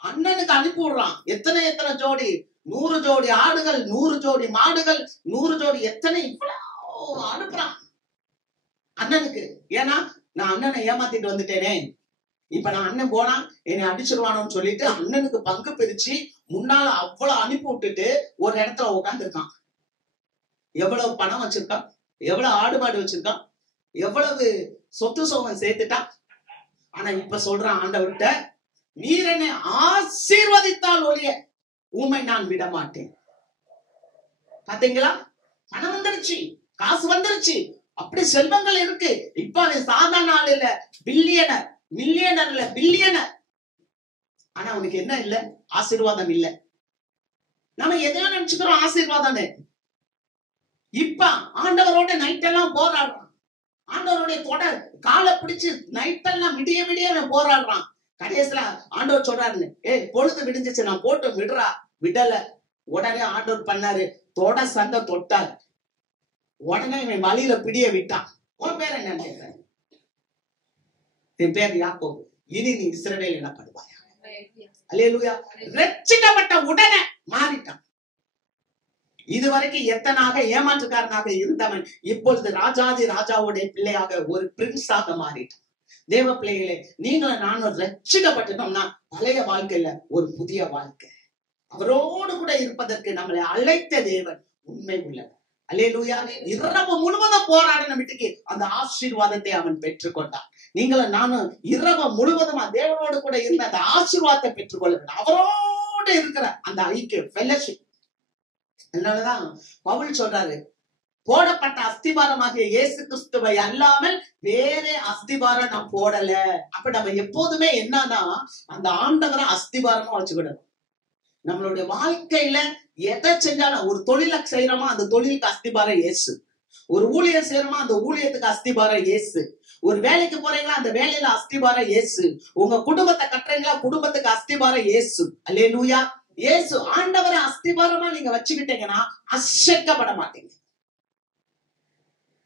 அண்ணனுக்கு அனுப்பி விடுறான். எத்தனை எத்தனை ஜோடி, 100 ஜோடி ஆடுகள், 100 ஜோடி மாடுகள், 100 ஜோடி, எத்தனை இவ்வளவு அனுப்புறான் அண்ணனுக்கு. ஏன்னா நான் அண்ணனை ஏமாத்திட்டு வந்துட்டேனே, இப்ப நான் அண்ணன் போனா என்னை அடிச்சிருவானோன்னு சொல்லிட்டு அண்ணனுக்கு பங்கு பிரிச்சு முன்னால அவ்வளவு அனுப்பி விட்டுட்டு ஒரு இடத்துல உட்கார்ந்து இருக்கான். எவ்வளவு பணம் வச்சிருக்கான், எவ்வளவு ஆடு மாடு வச்சிருக்கான், எவ்வளவு சொத்து சோகம் சேர்த்துட்டான். ஆனா இப்ப சொல்றான் ஆண்டவர்கிட்ட, நீர் என்னை ஆசீர்வதித்தால் ஒழிய உம்மை நான் விட மாட்டேன். பாத்தீங்களா? பணம் வந்துருச்சு, காசு வந்துருச்சு, அப்படி செல்வங்கள் இருக்கு. இப்ப அவன் சாதாரண ஆள் இல்ல, பில்லியனர், மில்லியனர் இல்ல, பில்லியனர். ஆனா அவனுக்கு என்ன இல்ல? ஆசீர்வாதம் இல்ல. நம்ம எதையோ நினைச்சுக்கிறோம் ஆசீர்வாதம். இப்ப ஆண்டவரோட நைட் எல்லாம் போராடுறான். ஆண்டவருடைய தொடர் காலை பிடிச்சு நைட் எல்லாம் விடிய விடிய போராடுறான். கடைசியில ஆண்டவர் சொல்றாரு, பொழுது விடிஞ்சிச்சு, நான் போட்டு விடுறா. விடல. உடனே ஆண்டவர் பண்ணாரு, தொட சந்தை தொட்டார். உடனே இவன் வழியில பிடிய விட்டான். உன் பேர் என்னன்னு கேட்கிறேன். என் பேர் யாக்கோபு, இனி நீ இஸ்ரவேல் எனப்படுவாயா. அல்லேலூயா. ரட்சிக்கப்பட்ட உடனே மாறிட்டான். இதுவரைக்கும் எத்தனாக ஏமாற்றுக்காரனாக இருந்தவன் இப்பொழுது ராஜாதி ராஜாவுடைய பிள்ளையாக ஒரு பிரின்ஸாக மாறிட்டான். தேவ பிள்ளைகளே, நீங்களும் நானும் ரட்சிக்கப்பட்டோம்னா பழைய வாழ்க்கையில ஒரு புதிய வாழ்க்கை. அவரோடு கூட இருப்பதற்கு நம்மளை அழைத்த தேவன் உண்மை உள்ளவர். அல்லேலூயா. இரவு முழுவதும் போராடின வீட்டுக்கு அந்த ஆசீர்வாதத்தை அவன் பெற்றுக்கொண்டான். நீங்களும் நானும் இரவு முழுவதும் தேவனோடு கூட இருந்த அந்த ஆசீர்வாதத்தை பெற்றுக்கொள்ள வேண்டும். அவரோடு இருக்கிற அந்த ஐக்கியம், ஃபெல்லோஷிப். அதனாலதான் பவுல் சொல்றாரு, போடப்பட்ட அஸ்திபாரமாகிய இயேசு கிறிஸ்துவை அல்லாமல் வேற அஸ்திபாரம் நான் போடல. அப்ப நம்ம எப்போதுமே என்னன்னா அந்த ஆண்டவரை அஸ்திபாரமா வச்சுக்கிடணும். நம்மளுடைய வாழ்க்கையில எதை செஞ்சாலும், ஒரு தொழிலை செய்யறோமா அந்த தொழிலுக்கு அஸ்திபாரம் இயேசு. ஒரு ஊழியர் செய்யறோமா அந்த ஊழியத்துக்கு அஸ்திபாரம் இயேசு. ஒரு வேலைக்கு போறீங்களா அந்த வேலையில அஸ்திபாரம் இயேசு. உங்க குடும்பத்தை கட்டுறீங்களா குடும்பத்துக்கு அஸ்திபாரம் இயேசு. அல்லேலூயா. இயேசு ஆண்டவரை அஸ்திபாரமா நீங்க வச்சுக்கிட்டீங்கன்னா அசைக்கப்பட மாட்டீங்க.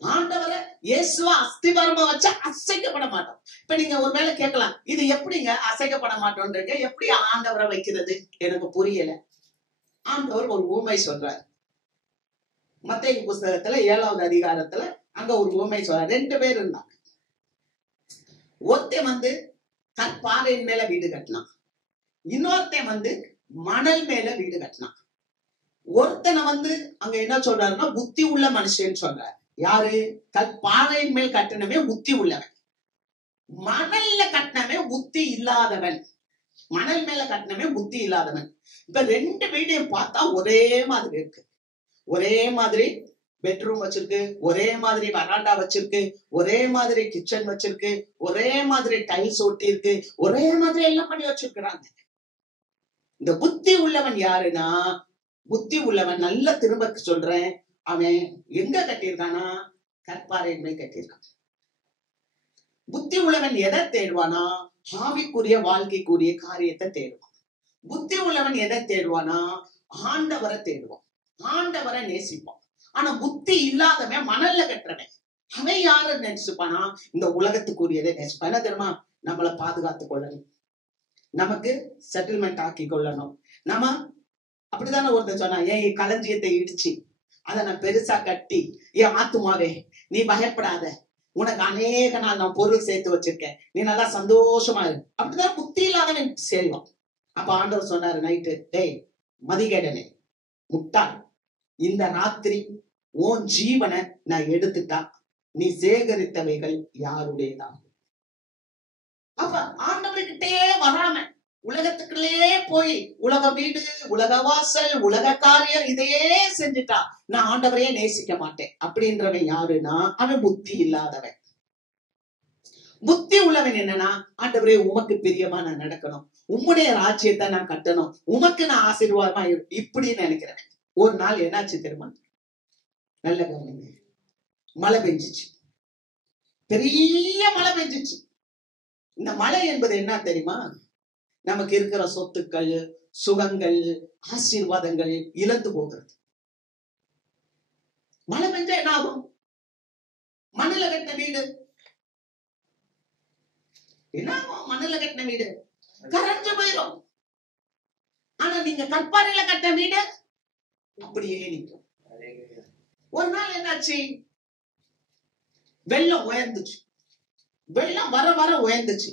ஆண்டவரை இயேசுவா அஸ்திபாரமா வச்சா அசைக்கப்பட மாட்டோம். இப்ப நீங்க ஒரு வேளை கேட்கலாம், இது எப்படிங்க அசைக்கப்பட மாட்டோம்ன்றீங்க, எப்படி ஆண்டவரை வைக்கிறது? எனக்கு புரியல. ஆண்டவர் ஒரு ஊமை சொல்றார். மத்தேயு புஸ்தகத்துல 7வது அதிகாரத்துல அங்க ஒரு ஊமை சொல்றார். 2 பேர் இருந்தாங்க. ஒருத்தன் கற்பாறையின் மேல வீடு கட்டினான். இன்னொருத்தன் மணல் மேல வீடு கட்டினான். ஒருத்தனை அங்க என்ன சொல்றாருன்னா புத்தி உள்ள மனுஷன் சொல்றாரு. யாரு? கற்பாறையின் மேல் கட்டினவே புத்தி உள்ளவன். மணல்ல கட்டினவே புத்தி இல்லாதவன். மணல் மேல கட்டினவே புத்தி இல்லாதவன். இப்ப 2 வீடையும் பார்த்தா ஒரே மாதிரி இருக்கு. ஒரே மாதிரி பெட்ரூம் வச்சிருக்கு, ஒரே மாதிரி வராண்டா வச்சிருக்கு, ஒரே மாதிரி கிச்சன் வச்சிருக்கு, ஒரே மாதிரி டைல்ஸ் ஒட்டி இருக்கு, ஒரே மாதிரி எல்லாம் பண்ணி வச்சிருக்கிறாங்க. இந்த புத்தி உள்ளவன் யாருன்னா, புத்தி உள்ளவன் நல்ல திரும்ப சொல்றேன், அவன் எங்க கட்டியிருக்கானா? கற்பாறையின் மேல் கட்டியிருக்கான். புத்தி உள்ளவன் எதை தேடுவானா? ஆவிக்குரிய வாழ்க்கைக்குரிய காரியத்தை தேடுவான். புத்தி உள்ளவன் எதை தேடுவானா? ஆண்டவரை தேடுவான், ஆண்டவரை நேசிப்பான். ஆனா புத்தி இல்லாதவன் மணல்ல கட்டுறவன் அவன் யாரு நேசிப்பானா? இந்த உலகத்துக்குரியதை நேசிப்பான். என்ன தெரியுமா? நம்மளை பாதுகாத்துக் கொள்ளணும், நமக்கு செட்டில்மெண்ட் ஆக்கி கொள்ளணும். நம்ம அப்படித்தானே ஒருத்தர் சொன்னா, ஏன் களஞ்சியத்தை இடிச்சு அதை நான் பெருசா கட்டி, என் ஆத்துமாவே நீ பயப்படாத, உனக்கு அநேக நாள் நான் பொருள் சேர்த்து வச்சிருக்கேன், நீ நல்லா சந்தோஷமா இரு. அப்படிதான் புத்தி இல்லாதவன் செய்வான். அப்ப ஆண்டவர் சொன்னாரு நைட்டு, டேய் மதிகேடனே, முட்டாள், இந்த ராத்திரி உன் ஜீவனை நான் எடுத்துட்டா நீ சேகரித்தவைகள் யாருடையதான்? அப்ப ஆண்டவர்கிட்டே வராம உலகத்துக்குள்ளே போய் உலக வீடு, உலக வாசல், உலக காரியம் இதையே செஞ்சுட்டா நான் ஆண்டவரையே நேசிக்க மாட்டேன் அப்படின்றவன் யாருன்னா அவன் புத்தி இல்லாதவன். புத்தி உள்ளவன் என்னன்னா, ஆண்டவரே உமக்கு பிரியமா நான் நடக்கணும், உம்முடைய ராஜ்யத்தை நான் கட்டணும், உமக்கு நான் ஆசீர்வாதமா இப்படின்னு நினைக்கிறேன். ஒரு நாள் என்னாச்சு தெரியுமா? நல்ல கவனிங்க. மழை பெஞ்சிச்சு, பெரிய மழை பெஞ்சிச்சு. இந்த மழை என்பது என்ன தெரியுமா? நமக்கு இருக்கிற சொத்துக்கள், சுகங்கள், ஆசீர்வாதங்கள் இழந்து போகிறது. மழை பெஞ்சா என்ன ஆகும்? மண்ணில கட்டின வீடு என்ன ஆகும்? மண்ணில கட்டின வீடு கரைஞ்சு போயிடும். ஆனா நீங்க கற்பாறையில கட்டின வீடு அப்படியே நிற்கும். ஒரு நாள் என்னாச்சு? வெள்ளம் உயர்ந்துச்சு. வெள்ளம் வர வர உயர்ந்துச்சு.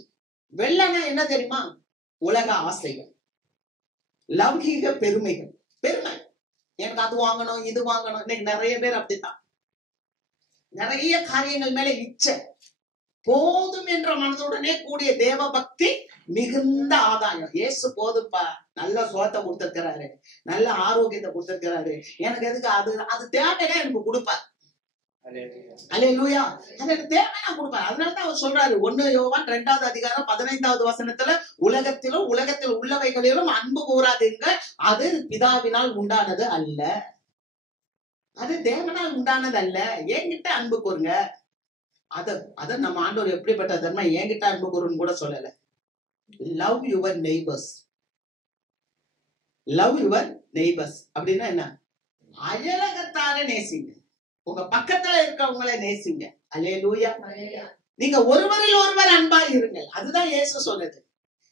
வெள்ளம்னா என்ன தெரியுமா? உலக ஆசைகள், லௌகீக பெருமைகள். பெருமை, எனக்கு அது வாங்கணும் இது வாங்கணும். இன்னைக்கு நிறைய பேர் அப்படித்தான். நிறைய காரியங்கள் மேல இச்சை, போதும் என்ற மனதுடனே கூடிய தேவ பக்தி மிகுந்த ஆதாயம். இயேசு போதும்பா, நல்ல சோத்தை கொடுத்திருக்கிறாரு, நல்ல ஆரோக்கியத்தை கொடுத்திருக்கிறாரு, எனக்கு எதுக்கு அது தேவைன்னா எனக்கு கொடுப்பார். அல்லேலூயா. அது எனக்கு தேவைன்னா கொடுப்பார். அதனாலதான் அவர் சொல்றாரு 1 யோவான் 2வது அதிகாரம் 15வது வசனத்துல, உலகத்தில் உள்ளவைகளிலும் அன்பு கூறாதீங்க, அது பிதாவினால் உண்டானது அல்ல, அது தேவனால் உண்டானது அல்ல. என்கிட்ட அன்பு கூறுங்க. அத நம்ம ஆண்டவர் எப்படிப்பட்ட தர்மா, என்கிட்ட அன்பு கூறுன்னு கூட சொல்லல. Love your neighbours. Love your neighbours அப்படின்னா என்ன? அயலகத்தார நேசிங்க, உங்க பக்கத்துல இருக்கவங்களை நேசிங்க. அல்லேலூயா. நீங்க ஒருவரில் ஒருவர் அன்பாய் இருங்கள். அதுதான் இயேசு சொன்னது.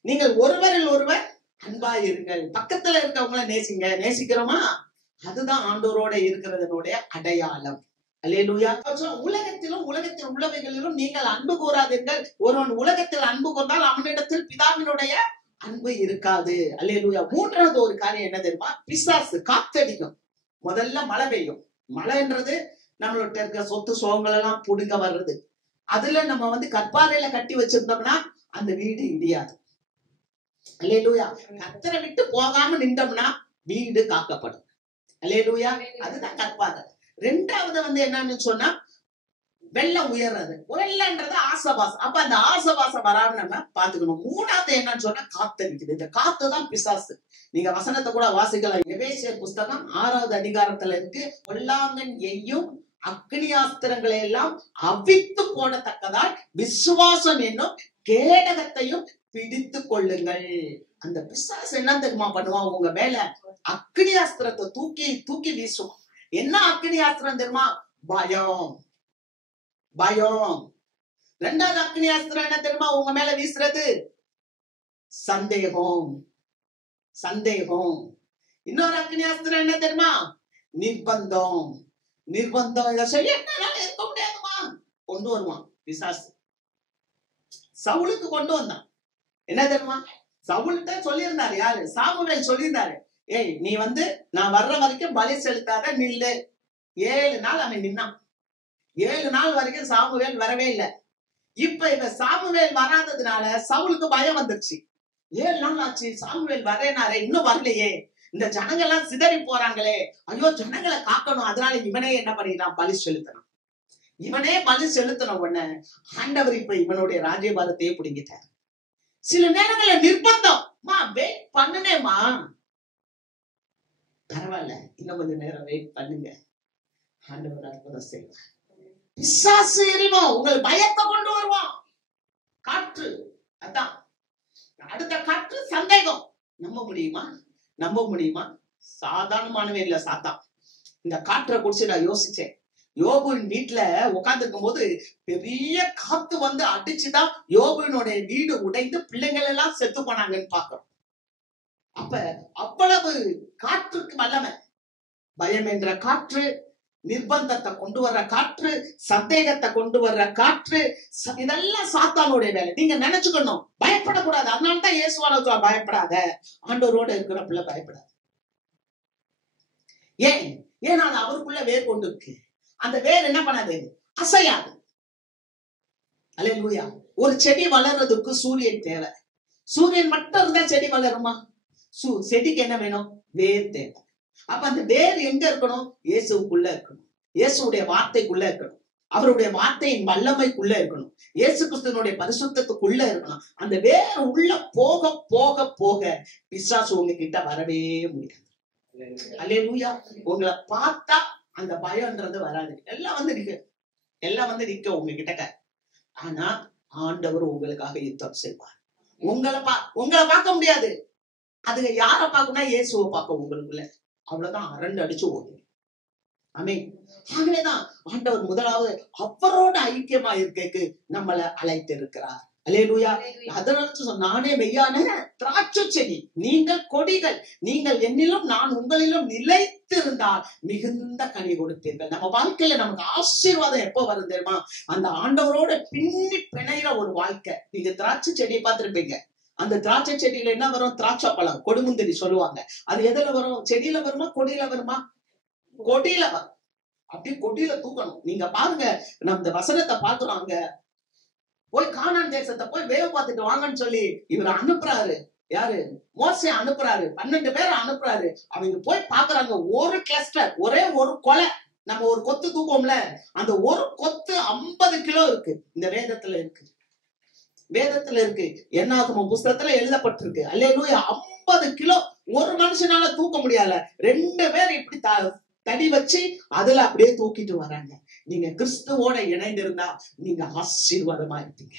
நீங்கள் ஒருவரில் ஒருவர் அன்பாய் இருங்கள், பக்கத்துல இருக்கவங்களை நேசிங்க. நேசிக்கிறோமா? அதுதான் ஆண்டவரோட இருக்கிறதனுடைய அடையாளம். அல்லேலூயா. உலகத்தில் உள்ளவைகளிலும் நீங்கள் அன்பு கூறாதீர்கள். ஒருவன் உலகத்தில் அன்பு கொண்டால் அவனிடத்தில் பிதாவினுடைய அன்பு இருக்காது. அல்லேலூயா. 3வது ஒரு காரியம் என்ன தெரியுமா? பிசாசு காத்தடிக்கும். முதல்ல மழை பெய்யும். மழைன்றது நம்மள்ட்ட இருக்கிற சொத்து சோகங்கள் எல்லாம் புடுங்க வர்றது. அதுல நம்ம கற்பாறையில கட்டி வச்சிருந்தோம்னா அந்த வீடு இடியாது. அல்லேலூயா. கர்த்தரை விட்டு போகாம நின்றோம்னா வீடு காக்கப்படும். அல்லேலூயா. அதுதான் கற்பாறை. 2வது என்னன்னு சொன்னா வெள்ளம் உயர்றது. வெள்ளம்ன்றது ஆசபாசம். அப்ப அந்த ஆசபாசம் வராம நம்ம பாத்துக்கணும். 3வது என்னன்னு சொன்னா காத்தடிக்குது. இந்த காத்துதான் பிசாசு. நீங்க வசனத்தை கூட வாசிக்கலாம். எபேசியர் புஸ்தகம் 6வது அதிகாரத்துல இருக்கு. பொல்லாங்கன் எய்யும் அக்னியாஸ்திரங்களை எல்லாம் அவித்து போடத்தக்கதால் விசுவாசம் என்னும் கேடகத்தையும் பிடித்து கொள்ளுங்கள். அந்த பிசாசு என்ன தெரியுமா பண்ணுவான்? உங்க மேல அக்னியாஸ்திரத்தை தூக்கி தூக்கி வீசும். என்ன அக்னியாஸ்திரம் தெரியுமா? பயம். 2வது அக்னியாஸ்திரம் என்ன தெரியுமா உங்க மேல வீசுறது? சந்தேகம். இன்னொரு அக்னியாஸ்திரம் என்ன தெரியுமா? நிர்பந்தம். இதை செய்ய இருக்க முடியாதுமா கொண்டு வருவான் பிசாசு. சவுலுக்கு கொண்டு வந்தான். என்ன தெரியுமா? சவுல்கிட்ட சொல்லியிருந்தாரு. யாரு? சாமுவேல் சொல்லியிருந்தாரு, ஏய் நீ நான் வர்ற வரைக்கும் பலி செலுத்தாத, நில்லு. 7 நாள் அவன் நின்னான். 7 நாள் வரைக்கும் சாமுவேல் வரவே இல்லை. இப்ப சாமுவேல் வராததுனால சவுலுக்கு பயம் வந்துருச்சு. 7 நாள் ஆச்சு, சாமுவேல் வரேனாரே, இன்னும் வரலையே, இந்த ஜனங்கள்லாம் சிதறி போறாங்களே, ஐயோ ஜனங்களை காக்கணும். அதனால இவனே என்ன பண்ணிட்டான்? பலி செலுத்தணும். இவனே பலி செலுத்தின உடனே ஆண்டவர் இப்ப இவனுடைய ராஜ்யபாரத்தையே பிடிங்கிட்டார். சில நேரங்கள்ல நிர்பந்தம், வெயிட் பண்ணுனேமா, பரவாயில்ல இன்னும் கொஞ்சம் நேரம் வெயிட் பண்ணுங்க, ஆண்டவர் அற்புதம் செய்வார். பிசாசு எரிவோம், உங்கள் பயத்தை கொண்டு வருவான். காற்று, அதான் அடுத்த காற்று சந்தேகம். நம்ப முடியுமா? சாதாரணமானவே இல்ல சாத்தான். இந்த காற்றை குடிச்சு நான் யோசிச்சேன். யோபுவின் வீட்டுல உட்கார்ந்து இருக்கும் போது பெரிய காத்து அடிச்சுதான் யோபுவினுடைய வீடு உடைந்து பிள்ளைங்கள் எல்லாம் செத்து போனாங்கன்னு பாக்குறோம். அப்ப அவ்வளவு காற்றுக்கு வல்லமை. பயம் என்ற காற்று, நிர்பந்தத்தை கொண்டு வர்ற காற்று, சந்தேகத்தை கொண்டு வர்ற காற்று, இதெல்லாம் சாத்தானுடைய வேலை. நீங்க நினைச்சுக்கணும், பயப்படக்கூடாது. அதனாலதான் இயேசுவான பயப்படாத, ஆண்டவரோட இருக்கிற பிள்ளை பயப்படாது. ஏன்னா அது அவருக்குள்ள வேர் கொண்டு இருக்கு. அந்த வேர் என்ன பண்ணாது? அசையாது. அல்லேலூயா. ஒரு செடி வளர்றதுக்கு சூரியன் தேவை. சூரியன் மட்டும் இருந்தா செடி வளருமா? செடிக்கு என்ன வேணும்? வேர் தேவை. அப்ப அந்த வேர் எங்க இருக்கணும்? இயேசுக்குள்ள இருக்கணும். இயேசுடைய வார்த்தைக்குள்ள இருக்கணும். அவருடைய வார்த்தையின் வல்லமைக்குள்ள இருக்கணும். இயேசு கிறிஸ்துவினுடைய பரிசுத்தத்துக்குள்ள இருக்கணும். அந்த வேர் உள்ள போக போக போக பிசாசு உங்ககிட்ட வரவே முடியாது. அல்லேலூயா. உங்களை பார்த்தா அந்த பயம்ன்றது வராது. எல்லாம் நிக்க உங்ககிட்ட. ஆனா ஆண்டவர் உங்களுக்காக யுத்தம் செய்வார். உங்களை பார்க்க முடியாது. அதுங்க யார பார்க்கணும்னா இயேசுவை பார்க்க உங்களுக்குள்ள. அவ்வளவுதான், அரண்டு அடிச்சு ஓடும். ஆமென். ஆகவேதான் ஆண்டவர் முதலாவது அவரோட ஐக்கியமா இருக்க நம்மளை அழைத்து இருக்கிறார். அல்லேலூயா. அதனால நானே மெய்யான திராட்சை செடி, நீங்கள் கொடிகள், நீங்கள் என்னிலும் நான் உங்களிலும் நிலைத்திருந்தால் மிகுந்த கனி கொடுப்பீர்கள். நம்ம வாழ்க்கையில நமக்கு ஆசீர்வாதம் எப்ப வரும் தெரியுமா? அந்த ஆண்டவரோட பின்னி பிணையிற ஒரு வாழ்க்கை. நீங்க திராட்சை செடியை பார்த்திருப்பீங்க. அந்த திராட்சை செடியில என்ன வரும்? திராட்சை பழம், கொடுமுந்திரி சொல்லுவாங்க. அது எதுல வரும்? செடியில வருமா, கொடியில வருமா? கொடியில வரும். அப்படி கொடியில தூக்கணும். நீங்க பாருங்க, நம்ம இந்த வசனத்தை பாக்குறோம். அங்க போய் கானான் தேசத்தை போய் வேவு பார்த்துட்டு வாங்கன்னு சொல்லி இவர் அனுப்புறாரு. யாரு? மோசே அனுப்புறாரு. 12 பேரை அனுப்புறாரு. அவங்க போய் பாக்குறாங்க, ஒரு கிளஸ்டர், ஒரே ஒரு கொலை. நம்ம ஒரு கொத்து தூக்குவோம்ல, அந்த ஒரு கொத்து 50 கிலோ இருக்கு. இந்த வேதத்துல இருக்கு, வேதத்துல இருக்கு. என்னாகமம் புஸ்தகத்துல எழுதப்பட்டிருக்கு. அல்லேலூயா. 50 கிலோ ஒரு மனுஷனால தூக்க முடியல. 2 பேர் இப்படி தடி வச்சு அதுல அப்படியே தூக்கிட்டு வராங்க. நீங்க கிறிஸ்துவோட இணைந்திருந்தா நீங்க ஆசீர்வாதமா இருப்பீங்க.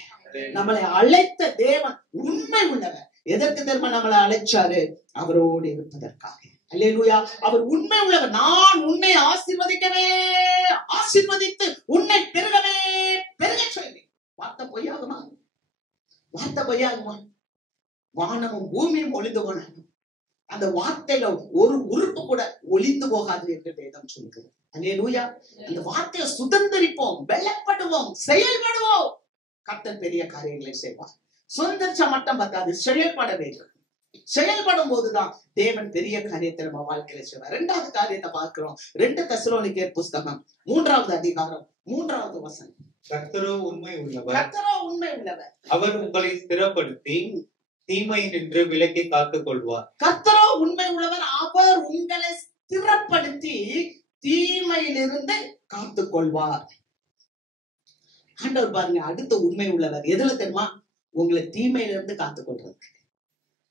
நம்மளை அழைத்த தேவன் உண்மை உள்ளவர். எதற்கு தெரியுமா நம்மளை அழைச்சாரு? அவரோடு இருப்பதற்காக. அல்லேலூயா. அவர் உண்மை உள்ளவர். நான் உன்னை ஆசீர்வதித்து உன்னை பெருகவே பெருக செய்வேன். வார்த்தை பொய்யாகுமா? வார்த்தை பொய்யாகுமா? வானமும் பூமியும் ஒளிந்து போனாலும் அந்த வார்த்தையில ஒரு உறுப்பு கூட ஒளிந்து போகாது என்று வேதம் சொல்கிறது. அல்லேலூயா. அந்த வார்த்தையை சுதந்திரிப்போம், வெள்ளப்படுவோம், செயல்படுவோம். கர்த்தர் பெரிய காரியங்களை செய்வார். சுதந்திரிச்சா மட்டும் பத்தாது, செயல்பட வேண்டும். செயல்படும் போதுதான் தேவன் பெரிய காரியத்தை நம்ம வாழ்க்கையில செய்வார். 2வது காரியத்தை பார்க்கிறோம். 2 தெசலோனிக்கேயர் புஸ்தகம் 3வது அதிகாரம் 3வது வசனம். கர்த்தரோ உண்மை உள்ளவர். கர்த்தரோ உண்மை உள்ளவர். அவர் உங்களை ஸ்திரப்படுத்தி தீமை நின்று விலக்கி காத்துக் கொள்வார். கர்த்தரோ உண்மை உள்ளவர். அவர் உங்களை ஸ்திரப்படுத்தி தீமையிலிருந்து காத்துக் கொள்வார். ஆண்டவர் பாருங்க, அடுத்த உண்மை உள்ளவர். எதுல தெரியுமா? உங்களை தீமையிலிருந்து காத்துக் கொள்றது.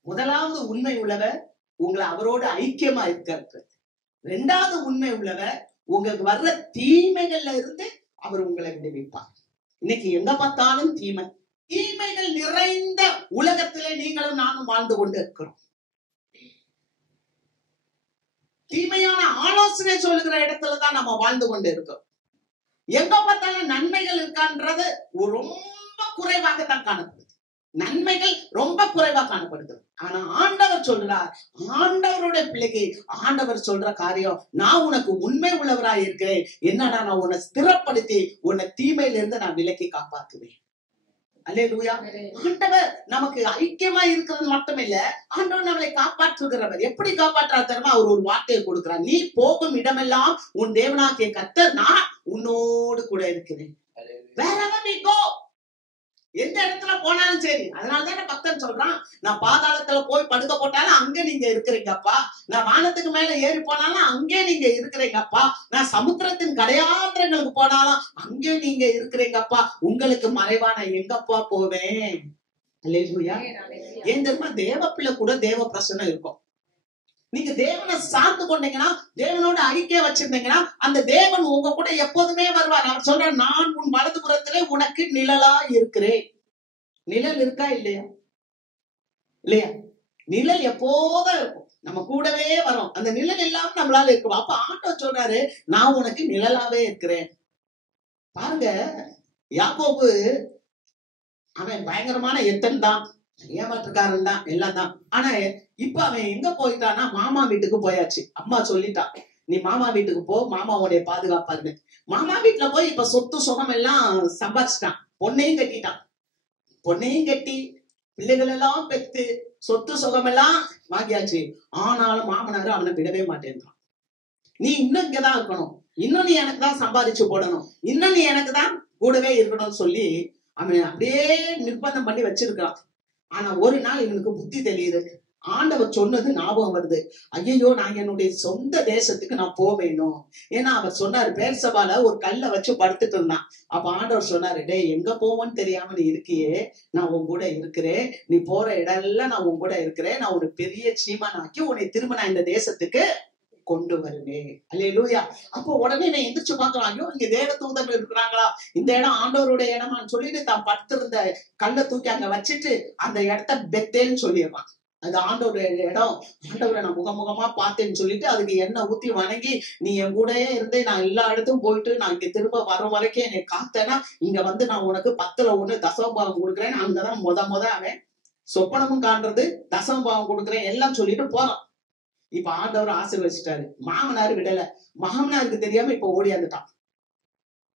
முதலாவது உண்மை உள்ளவர் உங்களை அவரோட ஐக்கியமா இருக்கிறது. 2வது உண்மை உள்ளவர் உங்களுக்கு வர்ற தீமைகள்ல இருந்து அவர் உங்களை விடுவிப்பார். இன்னைக்கு எங்க பார்த்தாலும் தீமைகள் நிறைந்த உலகத்திலே நீங்களும் நானும் வாழ்ந்து கொண்டு இருக்கிறோம். தீமையான ஆலோசனை சொல்லுகிற இடத்துலதான் நம்ம வாழ்ந்து கொண்டு இருக்கோம். எங்க பார்த்தாலும் நன்மைகள் இருக்கான்றது ரொம்ப குறைவாகத்தான் காணப்படுது. நன்மைகள் ரொம்ப குறைவா காணப்படுது. ஆனா ஆண்டவர் சொல்றார், ஆண்டவருடைய பிள்ளைக்கு ஆண்டவர் சொல்ற காரியம், நான் உனக்கு உண்மை உள்ளவராய் இருக்கிறேன். என்னடா, நான் உன்னை ஸ்திரப்படுத்தி உன்னை தீமையில இருந்து நான் விலக்கி காப்பாற்றுவேன். அல்லேலூயா. ஆண்டவர் நமக்கு ஐக்கியமா இருக்கிறது மட்டும் இல்ல, ஆண்டவர் நம்மளை காப்பாற்றுகிறவர். எப்படி காப்பாற்றார் தெரியுமா? அவர் ஒரு வார்த்தையை கொடுக்கிறார். நீ போகும் இடமெல்லாம் உன் தேவனாகிய கர்த்தர் நான் உன்னோடு கூட இருக்கிறேன். Wherever we go, எந்த இடத்துல போனாலும் சரி. அதனாலதானே பக்தன் சொல்றான், நான் பாதாளத்துல போய் படுக்க போட்டாலும் அங்க நீங்க இருக்கிறீங்கப்பா. நான் வானத்துக்கு மேல ஏறி போனாலும் அங்கே நீங்க இருக்கிறீங்கப்பா. நான் சமுத்திரத்தின் கடையாந்திரங்களுக்கு போனாலும் அங்கே நீங்க இருக்கிறீங்கப்பா. உங்களுக்கு மறைவான எங்கப்பா போவேன்? அல்லேலூயா. ஏன் தெரியுமா? தேவ பிள்ளை கூட தேவ பிரசன்னம் இருக்கும். நீங்க தேவனை சார்ந்து கொண்டீங்கன்னா, தேவனோட ஐக்கியம் வச்சிருந்தீங்கன்னா, அந்த தேவன் உங்க கூட எப்போதுமே வருவார். அவர் சொல்ற, நான் உன் வலது புறத்திலே உனக்கு நிழலா இருக்கிறேன். நிழல் இருக்கா இல்லையா? இல்லையா? நிழல் எப்போதும் இருக்கும், நம்ம கூடவே வரும். அந்த நிழல் இல்லாம நம்மளால இருக்கும். அப்ப ஆண்டவர் சொல்றாரு, நான் உனக்கு நிழலாவே இருக்கிறேன். பாருங்க, யாக்கோபு அவன் பயங்கரமான எத்தன் தான், ஏமாற்றுக்காரன் தான், எல்லாம் தான். ஆனா இப்ப அவன் எங்க போயிட்டான்னா, மாமா வீட்டுக்கு போயாச்சு. அம்மா சொல்லிட்டா, நீ மாமா வீட்டுக்கு போ, மாமாவுடைய பாதுகாப்பாருன்னு. மாமா வீட்டுல போய் இப்ப சொத்து சுகம் எல்லாம் சம்பாதிச்சிட்டான். பொண்ணையும் கட்டிட்டான். பொண்ணையும் கட்டி பிள்ளைகள் எல்லாம் பெத்து சொத்து சுகம் எல்லாம் வாங்கியாச்சு. ஆனாலும் மாமனாரு அவனை விடவே மாட்டேன்றான். நீ இன்னும் இங்கதான் இருக்கணும், இன்னும் நீ எனக்கு தான் சம்பாதிச்சு போடணும், இன்னும் நீ எனக்கு தான் கூடவே இருக்கணும்னு சொல்லி அவன் அப்படியே நிர்பந்தம் பண்ணி வச்சிருக்கான். ஆனா ஒரு நாள் இவனுக்கு புத்தி தெரியுது. ஆண்டவர் சொன்னது ஞாபகம் வருது. ஐயோ, நான் என்னுடைய சொந்த தேசத்துக்கு நான் போவேணும். ஏன்னா அவர் சொன்னாரு, பேர்சபால ஒரு கல்லை வச்சு படுத்துட்டு இருந்தான். அப்ப ஆண்டவர் சொன்னாரு, டேய், எங்க போவோன்னு தெரியாம நீ இருக்கியே, நான் உன் கூட இருக்கிறேன். நீ போற இடம் எல்லாம் நான் உன் கூட இருக்கிறேன். நான் ஒரு பெரிய சீமானாக்கி உன்னை திரும்ப நான் இந்த தேசத்துக்கு கொண்டு வருவேன். அல்லேலூயா. அப்போ உடனே நான் எந்திரிச்சு பாக்கலாம், ஐயோ, இங்க தேவ தூதர்கள் இருக்கிறாங்களா, இந்த இடம் ஆண்டவருடைய இடமான்னு சொல்லிட்டு தான் படுத்திருந்த கல்லை தூக்கி அங்க வச்சுட்டு அந்த இடத்த பெத்தேன்னு சொல்லிடுறான். அது ஆண்டவருடைய இடம், ஆண்டவரை நான் முகமுகமா பார்த்தேன்னு சொல்லிட்டு அதுக்கு எண்ணெய் ஊத்தி வணங்கி, நீ என் கூடயே இருந்தே நான் எல்லா இடத்தும் போயிட்டு நான் இங்க திரும்ப வர வரைக்கும் என்னை காத்தேன்னா, இங்க வந்து நான் உனக்கு 10ல் 1 தசமபாகம் கொடுக்குறேன். அங்கதான் முத அவன் சொப்பனமும் காண்றது, தசமபாகம் கொடுக்குறேன் எல்லாம் சொல்லிட்டு போறான். இப்ப ஆண்டவர் ஆசீர்வதிச்சிட்டாரு. மாமனாரு விடல. மாமனாருக்கு தெரியாம இப்ப ஓடியாந்துட்டான்.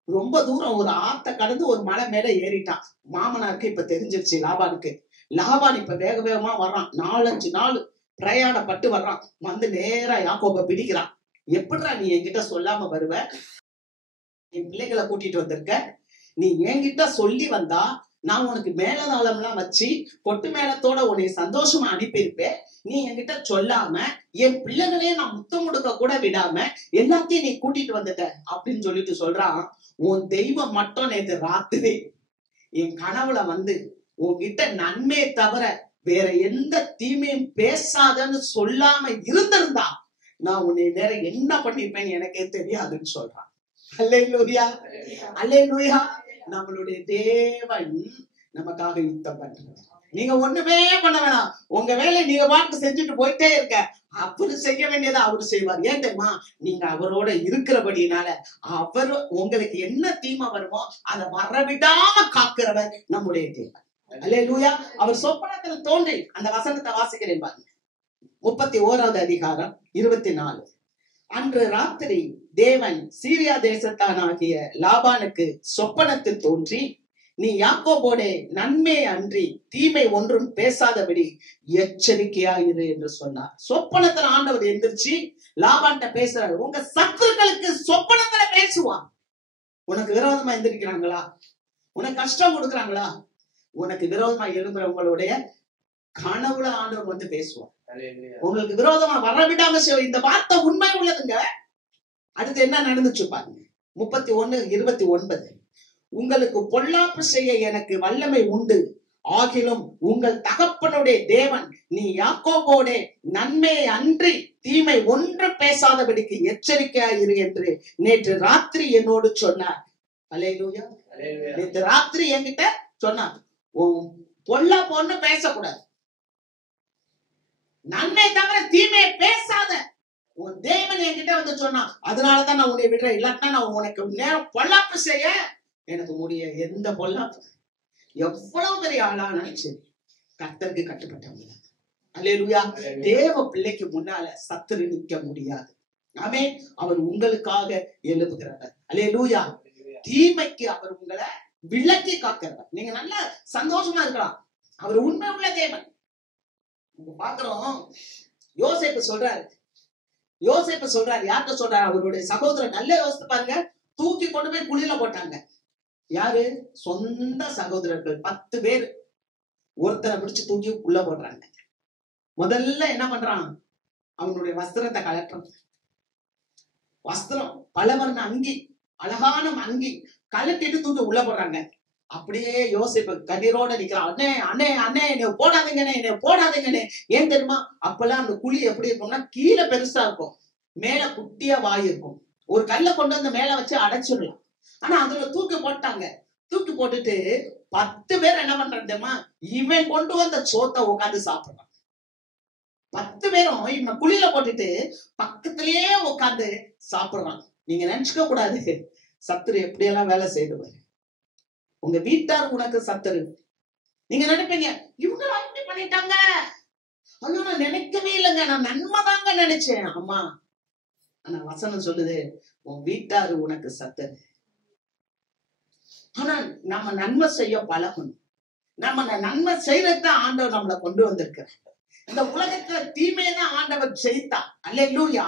ரொம்ப தூரம் ஒரு ஆத்த கடந்து ஒரு மலை மேல ஏறிட்டான். மாமனாருக்கு இப்ப தெரிஞ்சிருச்சு லாபானுக்கு. லாபான் இப்ப வேக வேகமா வர்றான். 4-5 நாள் பிரயாணப்பட்டு வர்றான். வந்து நேரா யாக்கோபை பிடிக்கிறான். எப்படிடா நீ என்கிட்ட சொல்லாம வருவ? என் பிள்ளைகளை கூட்டிட்டு வந்திருக்க, நீ என்கிட்ட சொல்லி வந்தா நான் உனக்கு மேலதாளம் எல்லாம் வச்சு கொட்டு மேளத்தோட உன்னை சந்தோஷமா அனுப்பியிருப்பேன். நீ என்கிட்ட சொல்லாம என் பிள்ளைகளே நான் முத்தம் கொடுக்க கூட விடாம எல்லாத்தையும் நீ கூட்டிட்டு வந்துட்ட அப்படின்னு சொல்லிட்டு சொல்றான். உன் தெய்வம் மட்டும் நேற்று ராத்திரி என் கனவுல வந்து உன்கிட்ட நன்மையை தவிர வேற எந்த தீமையும் பேசாதன்னு சொல்லாம இருந்திருந்தா நான் உன்னை வேற என்ன பண்ணிருப்பேன்னு எனக்கே தெரியாதுன்னு சொல்றான். அல்லேலூயா, அல்லேலூயா. நம்மளுடைய தேவன் நமக்காக யுத்தம் பண்றார். நீங்க ஒண்ணுமே பண்ண வேணாம், உங்க வேலையை நீங்க பாட்டு செஞ்சுட்டு போயிட்டே இருக்க. அவரு செய்ய வேண்டியதை அவரு செய்வார். ஏன் தெரியுமா? நீங்க அவரோட இருக்கிறபடினால அவர் உங்களுக்கு என்ன தீமை வருமோ அதை வரவிடாம காக்கிறவர் நம்முடைய தேவன். அல்லேலூயா. அவர் சொப்பனத்துல தோன்றி அந்த வசனத்தை வாசிக்கிறேன் பாருங்க. 31வது அதிகாரம் 24. அன்று ராத்திரி தேவன் சீரியா தேசத்தானாகிய லாபானுக்கு சொப்பனத்தில் தோன்றி, நீ யாக்கோபோட நன்மை அன்றி தீமை ஒன்றும் பேசாதபடி எச்சரிக்கையாயிரு என்று சொன்னார். சொப்பனத்துல ஆண்டவர் எந்திரிச்சு லாபான்ட்ட பேசுறாரு. உங்க சத்துருக்களுக்கு சொப்பனத்துல பேசுவான். உனக்கு விரோதமா எந்திரிக்கிறாங்களா? உனக்கு கஷ்டம் கொடுக்குறாங்களா? உனக்கு விரோதமா எழும்புறவங்களுடைய கனவுல ஆண்டவர் வந்து பேசுவார். உங்களுக்கு விரோதமா வரவிடாம இந்த வார்த்தை உண்மை உள்ளதுங்க. அடுத்து என்ன நடந்துச்சு பாருங்க. 31:29. உங்களுக்கு பொல்லாப்பு செய்ய எனக்கு வல்லமை உண்டு, ஆகிலும் உங்கள் தகப்பனுடைய தேவன் நீ யாக்கோபோட நன்மை அன்றி தீமை ஒன்று பேசாதபடிக்கு எச்சரிக்கையாயிரு என்று நேற்று ராத்திரி என்னோடு சொன்னார். அல்லேலூயா. நேற்று ராத்திரி என்கிட்ட சொன்னார், பொல்லாப்பு ஒண்ணு பேசக்கூடாது, நன்மை தவிர தீமையை பேசாத. உன் தேவன் என்கிட்ட வந்து சொன்னா, அதனாலதான் நான் உன்னை விடுறேன். இல்லாட்டா நான் உனக்கு நேரம் பொல்லாப்பு செய்ய எனக்கு முடிய. எந்த பொல்லாப்பு எவ்வளவு பெரிய ஆளானாலும் சரி கர்த்தருக்கு கட்டுப்பட்டவங்க. அல்லேலூயா. தேவ பிள்ளைக்கு முன்னால சத்துரு நிற்க முடியாது. ஆமே. அவர் உங்களுக்காக எழுப்புகிறவர். அல்லேலூயா. தீமைக்கு அவர் உங்களை விலக்கி காக்கிறவர். நீங்க நல்லா சந்தோஷமா இருக்கலாம். அவர் உண்மை உள்ள தேவன். பாக்குறோம். யோசேப்பு சொல்றாரு, யார்கிட்ட சொல்றாரு? அவருடைய சகோதரர். நல்ல யோசித்து பாருங்க. தூக்கி கொண்டு போய் குழியில போட்டாங்க. யாரு? சொந்த சகோதரர்கள் 10 பேர் ஒருத்தரை பிடிச்சு தூக்கி உள்ள போடுறாங்க. முதல்ல என்ன பண்றான்? அவனுடைய வஸ்திரத்தை கலட்டுறான். வஸ்திரம் பலவர்ண அங்கி, அழகான அங்கி கலட்டிட்டு தூக்கி உள்ள போடுறாங்க. அப்படியே யோசிப்பு கண்ணீரோட நிக்கிறான். அண்ணே அண்ணே அண்ணே என்னை போடாதீங்கண்ணே, என்னை போடாதீங்கண்ணே. ஏன் தெரியுமா? அப்பெல்லாம் அந்த குழி எப்படி இருக்கும்னா கீழே பெருசா இருக்கும், மேல குட்டியா வாய் இருக்கும். ஒரு கல்லை கொண்டு வந்து மேல வச்சு அடைச்சிடலாம். ஆனா அதுல தூக்கி போட்டாங்க. தூக்கி போட்டுட்டு 10 பேர் என்ன பண்றாங்க தெரியுமா? இவன் கொண்டு வந்த சோத்தை உட்காந்து சாப்பிடுறான். 10 பேரும் இவனை குழியில போட்டுட்டு பக்கத்திலேயே உட்காந்து சாப்பிடுறான். நீங்க நினைச்சுக்க கூடாது சத்துரு எப்படியெல்லாம் வேலை செய்துவாரு. உங்க வீட்டார் உனக்கு சத்துரு. நீங்க நினைப்பீங்க, இவங்க அப்படி பண்ணிட்டாங்க, ஐயோ நான் நினைக்கவே இல்லைங்க, நான் நன்மைதாங்க நினைச்சேன். ஆமா, ஆனா வசனம் சொல்லுது உன் வீட்டாரு உனக்கு சத்துரு. ஆனா நம்ம நன்மை செய்ய பழகணும். நம்ம நன்மை செய்யறதுதான் ஆண்டவர் நம்மளை கொண்டு வந்திருக்கிறார். இந்த உலகத்துல தீமையதான் ஆண்டவர் செய்தான். அல்லேலூயா.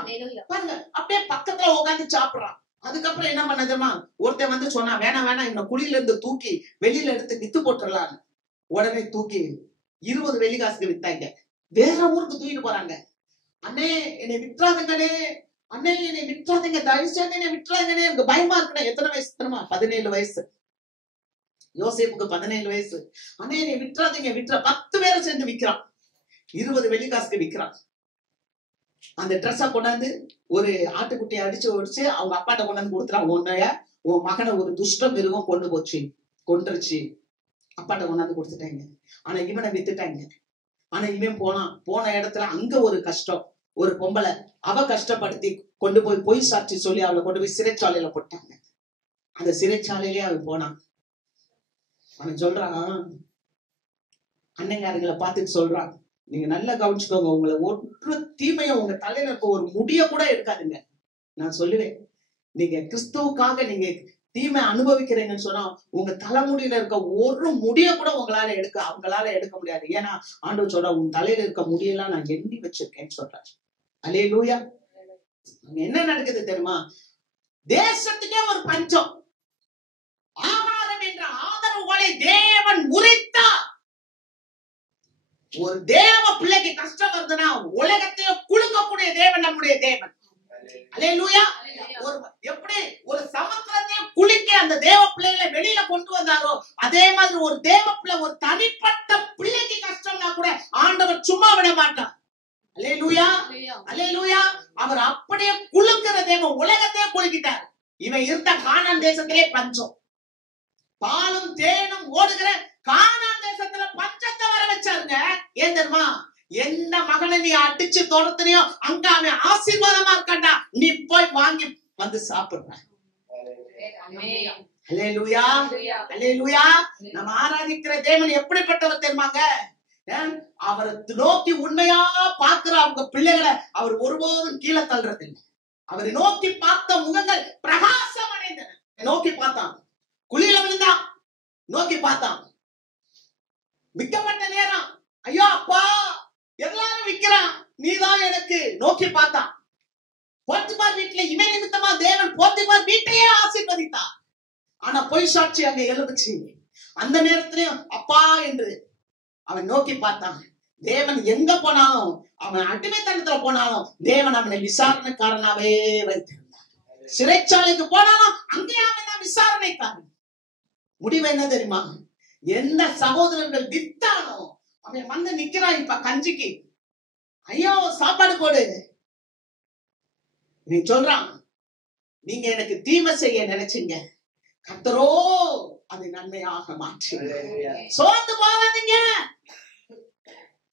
பாருங்க, அப்படியே பக்கத்துல உட்காந்து சாப்பிடுறான். அதுக்கப்புறம் என்ன பண்ணதுமா? ஒருத்தன் வந்து சொன்னா, வேணாம் வேணாம், இந்த குழியில இருந்து தூக்கி வெளியில எடுத்து வித்து போட்டுடலான்னு. உடனே தூக்கி 20 வெள்ளிக்காசுக்கு வித்தாங்க. வேற ஊருக்கு தூக்கிட்டு போறாங்க. அண்ணே என்னை விட்டுறாதுங்கண்ணே, அண்ணே என்னை விட்டுறாதுங்க, தயவு செய்து என்னை விட்டுறாதுங்கண்ணே, எனக்கு பயமா இருக்குண்ணே. எத்தனை வயசு தெரியுமா? 17 வயசு. யோசேப்புக்கு 17 வயசு. அண்ணே என்னை விட்டுறாதீங்க, 10 பேரை சேர்ந்து விக்கிறான். 20 வெள்ளிக்காசுக்கு விக்கிறான். அந்த ட்ரெஸ்ஸ கொண்டாந்து ஒரு ஆட்டுக்குட்டியை அடிச்சு ஒடிச்சு அவங்க அப்பாட்ட கொண்டாந்து கொடுத்துறான். உன்னைய உன் மகனை ஒரு துஷ்ட மிருகம் கொண்டுருச்சு அப்பாட்ட கொண்டாந்து கொடுத்துட்டாங்க. ஆனா இவனை வித்துட்டாங்க. ஆனா இவன் போன இடத்துல அங்க ஒரு கஷ்டம். ஒரு பொம்பளை அவ கஷ்டப்படுத்தி கொண்டு போய் பொய் சாட்சி சொல்லி அவளை கொண்டு போய் சிறைச்சாலையில போட்டாங்க. அந்த சிறைச்சாலையிலே அவன் போனான். அவன் சொல்றான், அண்ணங்காரங்களை பார்த்துட்டு சொல்றான், நீங்க நல்லா கவனிச்சுக்கோங்க, உங்களை ஒரு தீமையை உங்க தலையில இருக்க ஒரு முடிய கூட எடுக்காதுங்க. நான் சொல்லுவேன், நீங்க கிறிஸ்துவுக்காக நீங்க தீமை அனுபவிக்கிறீங்கன்னு சொன்னா உங்க தலைமுடியில இருக்க ஒரு முடிய கூட அவங்களால எடுக்க முடியாது. ஏன்னா ஆண்டவர் சொல்ற, உன் தலையில இருக்க முடியெல்லாம் நான் எண்ணி வச்சிருக்கேன்னு சொல்றாரு. அல்லேலூயா. என்ன நடக்குது தெரியுமா? தேசத்துக்கே ஒரு பஞ்சம். ஆகாரம் என்ற என்கிற ஆதரவுகளை தேவன் முறித்தார். ஒரு தேவ பிள்ளைக்கு கஷ்டம் வருதுன்னா உலகத்தையே குலுக்கக்கூடிய தேவன் நம்முடைய தேவன். அல்லேலூயா. எப்படி ஒரு சமுத்திரத்தையே குலுக்க அந்த தேவ பிள்ளைகளை வெளியில கொண்டு வந்தாரோ அதே மாதிரி ஒரு தேவ பிள்ளை ஒரு தனிப்பட்ட பிள்ளைக்கு கஷ்டம்னா கூட ஆண்டவர் சும்மா விட மாட்டார். அல்லேலூயா, அல்லேலூயா. அவர் அப்படியே குலுக்கிற தேவன், உலகத்தையே குலுக்கிட்டார். இவன் இருந்த கானான் தேசத்திலே பஞ்சம், பாலும் தேனும் ஓடுகிற கானான் தேசத்துல பஞ்சத்தை வர வச்சாருங்க. ஏன் தெரியுமா? எந்த மகனை நீ அடிச்சு துரத்துனியோ அங்க அவன் ஆசீர்வாதமா இருக்காண்டா, நீ போய் வாங்கி வந்து சாப்பிடுற. அல்லேலூயா, அல்லேலூயா. நம்ம ஆராதிக்கிற தேவன் எப்படிப்பட்டவர் தெரியுமாங்க? அவரை நோக்கி உண்மையா பார்க்கிற அவங்க பிள்ளைகளை அவர் ஒருபோதும் கீழே தள்ளுறது இல்லை. அவரை நோக்கி பார்த்த முகங்கள் பிரகாசம் அடைந்தன. நோக்கி பார்த்தான், குழியில விழுந்தான், நோக்கி பார்த்தான். விற்கப்பட்ட நேரம், ஐயோ அப்பா எல்லாரும் விற்கிறான், நீதான் எனக்கு. நோக்கி பார்த்தான். போத்திபார் வீட்டுல இவன் நிமித்தமா தேவன் போத்திபார் வீட்டையே ஆசீர்வதித்தார். ஆனா பொய் சாட்சி அங்க எழுதுச்சு. அந்த நேரத்திலையும் அப்பா என்று அவன் நோக்கி பார்த்தான். தேவன் எங்க போனாலும், அவன் அடிமைத்தனத்துல போனாலும் தேவன் அவனை விசாரணைக்காரனாவே வைத்திருந்தார். சிறைச்சாலைக்கு போனாலும் அங்கேயே அவன் தான் விசாரணைக்காரன். முடிவு என்ன தெரியுமா? எந்த சகோதரர்கள் வித்தானோ அவன் வந்து நிக்கிறான். இப்ப கஞ்சிக்கு ஐயோ சாப்பாடு போடு. நீ சொல்றான், நீங்க எனக்கு தீமை செய்ய நினைச்சீங்க, கர்த்தரோ அதை நன்மையாக மாற்றி. சோர்ந்து போகாதீங்க,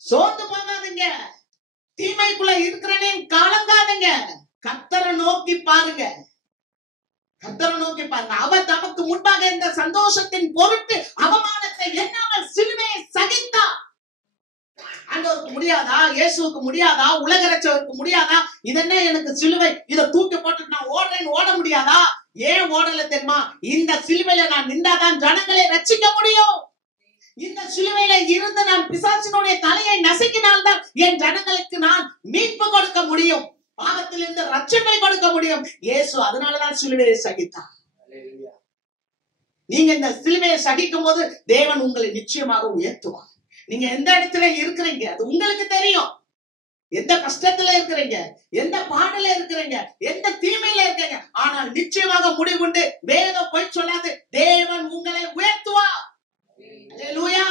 சோர்ந்து போகாதீங்க. தீமைக்குள்ள இருக்கிறனே கலங்காதீங்க. கர்த்தரை நோக்கி பாருங்க, கர்த்தரை நோக்கி பாருங்க. அவர் தமக்கு முன்பாக இந்த சந்தோஷத்தின் பொருட்டு அவமானத்தை எண்ணாமல் சிலுவையை சகித்தார். ஆண்டவருக்கு முடியாதா? இயேசுவுக்கு முடியாதா? உலக ரட்சகருக்கு முடியாதா? இதென்ன எனக்கு சிலுவை, இதை தூக்கி போட்டு நான் ஓடுறேன்னு ஓட முடியாதா? ஏன் ஓடல தெரியுமா? இந்த சிலுவையில நான் நின்றாதான் ஜனங்களை ரட்சிக்க முடியும். இந்த சிலுவையில இருந்து நான் பிசாசினுடைய தலையை நசுக்கினால்தான் என் ஜனங்களுக்கு நான் மீட்பு கொடுக்க முடியும், பாவத்திலிருந்து ரட்சிப்பை கொடுக்க முடியும். இயேசு அதனாலதான் சிலுவையை சகித்தார். நீங்க இந்த சிலுவையை சகிக்கும் போது தேவன் உங்களை நிச்சயமாக உயர்த்துவார். நீங்க எந்த இடத்துல இருக்கிறீங்க அது உங்களுக்கு தெரியும். எந்த கஷ்டத்துல இருக்கிறீங்க, எந்த பாடல இருக்கிறீங்க, எந்த தீமையில இருக்கீங்க, ஆனால் நிச்சயமாக முடிவுண்டு. வேதம் போய் சொல்லாது, தேவன் உங்களை உயர்த்துவார். அல்லேலூயா.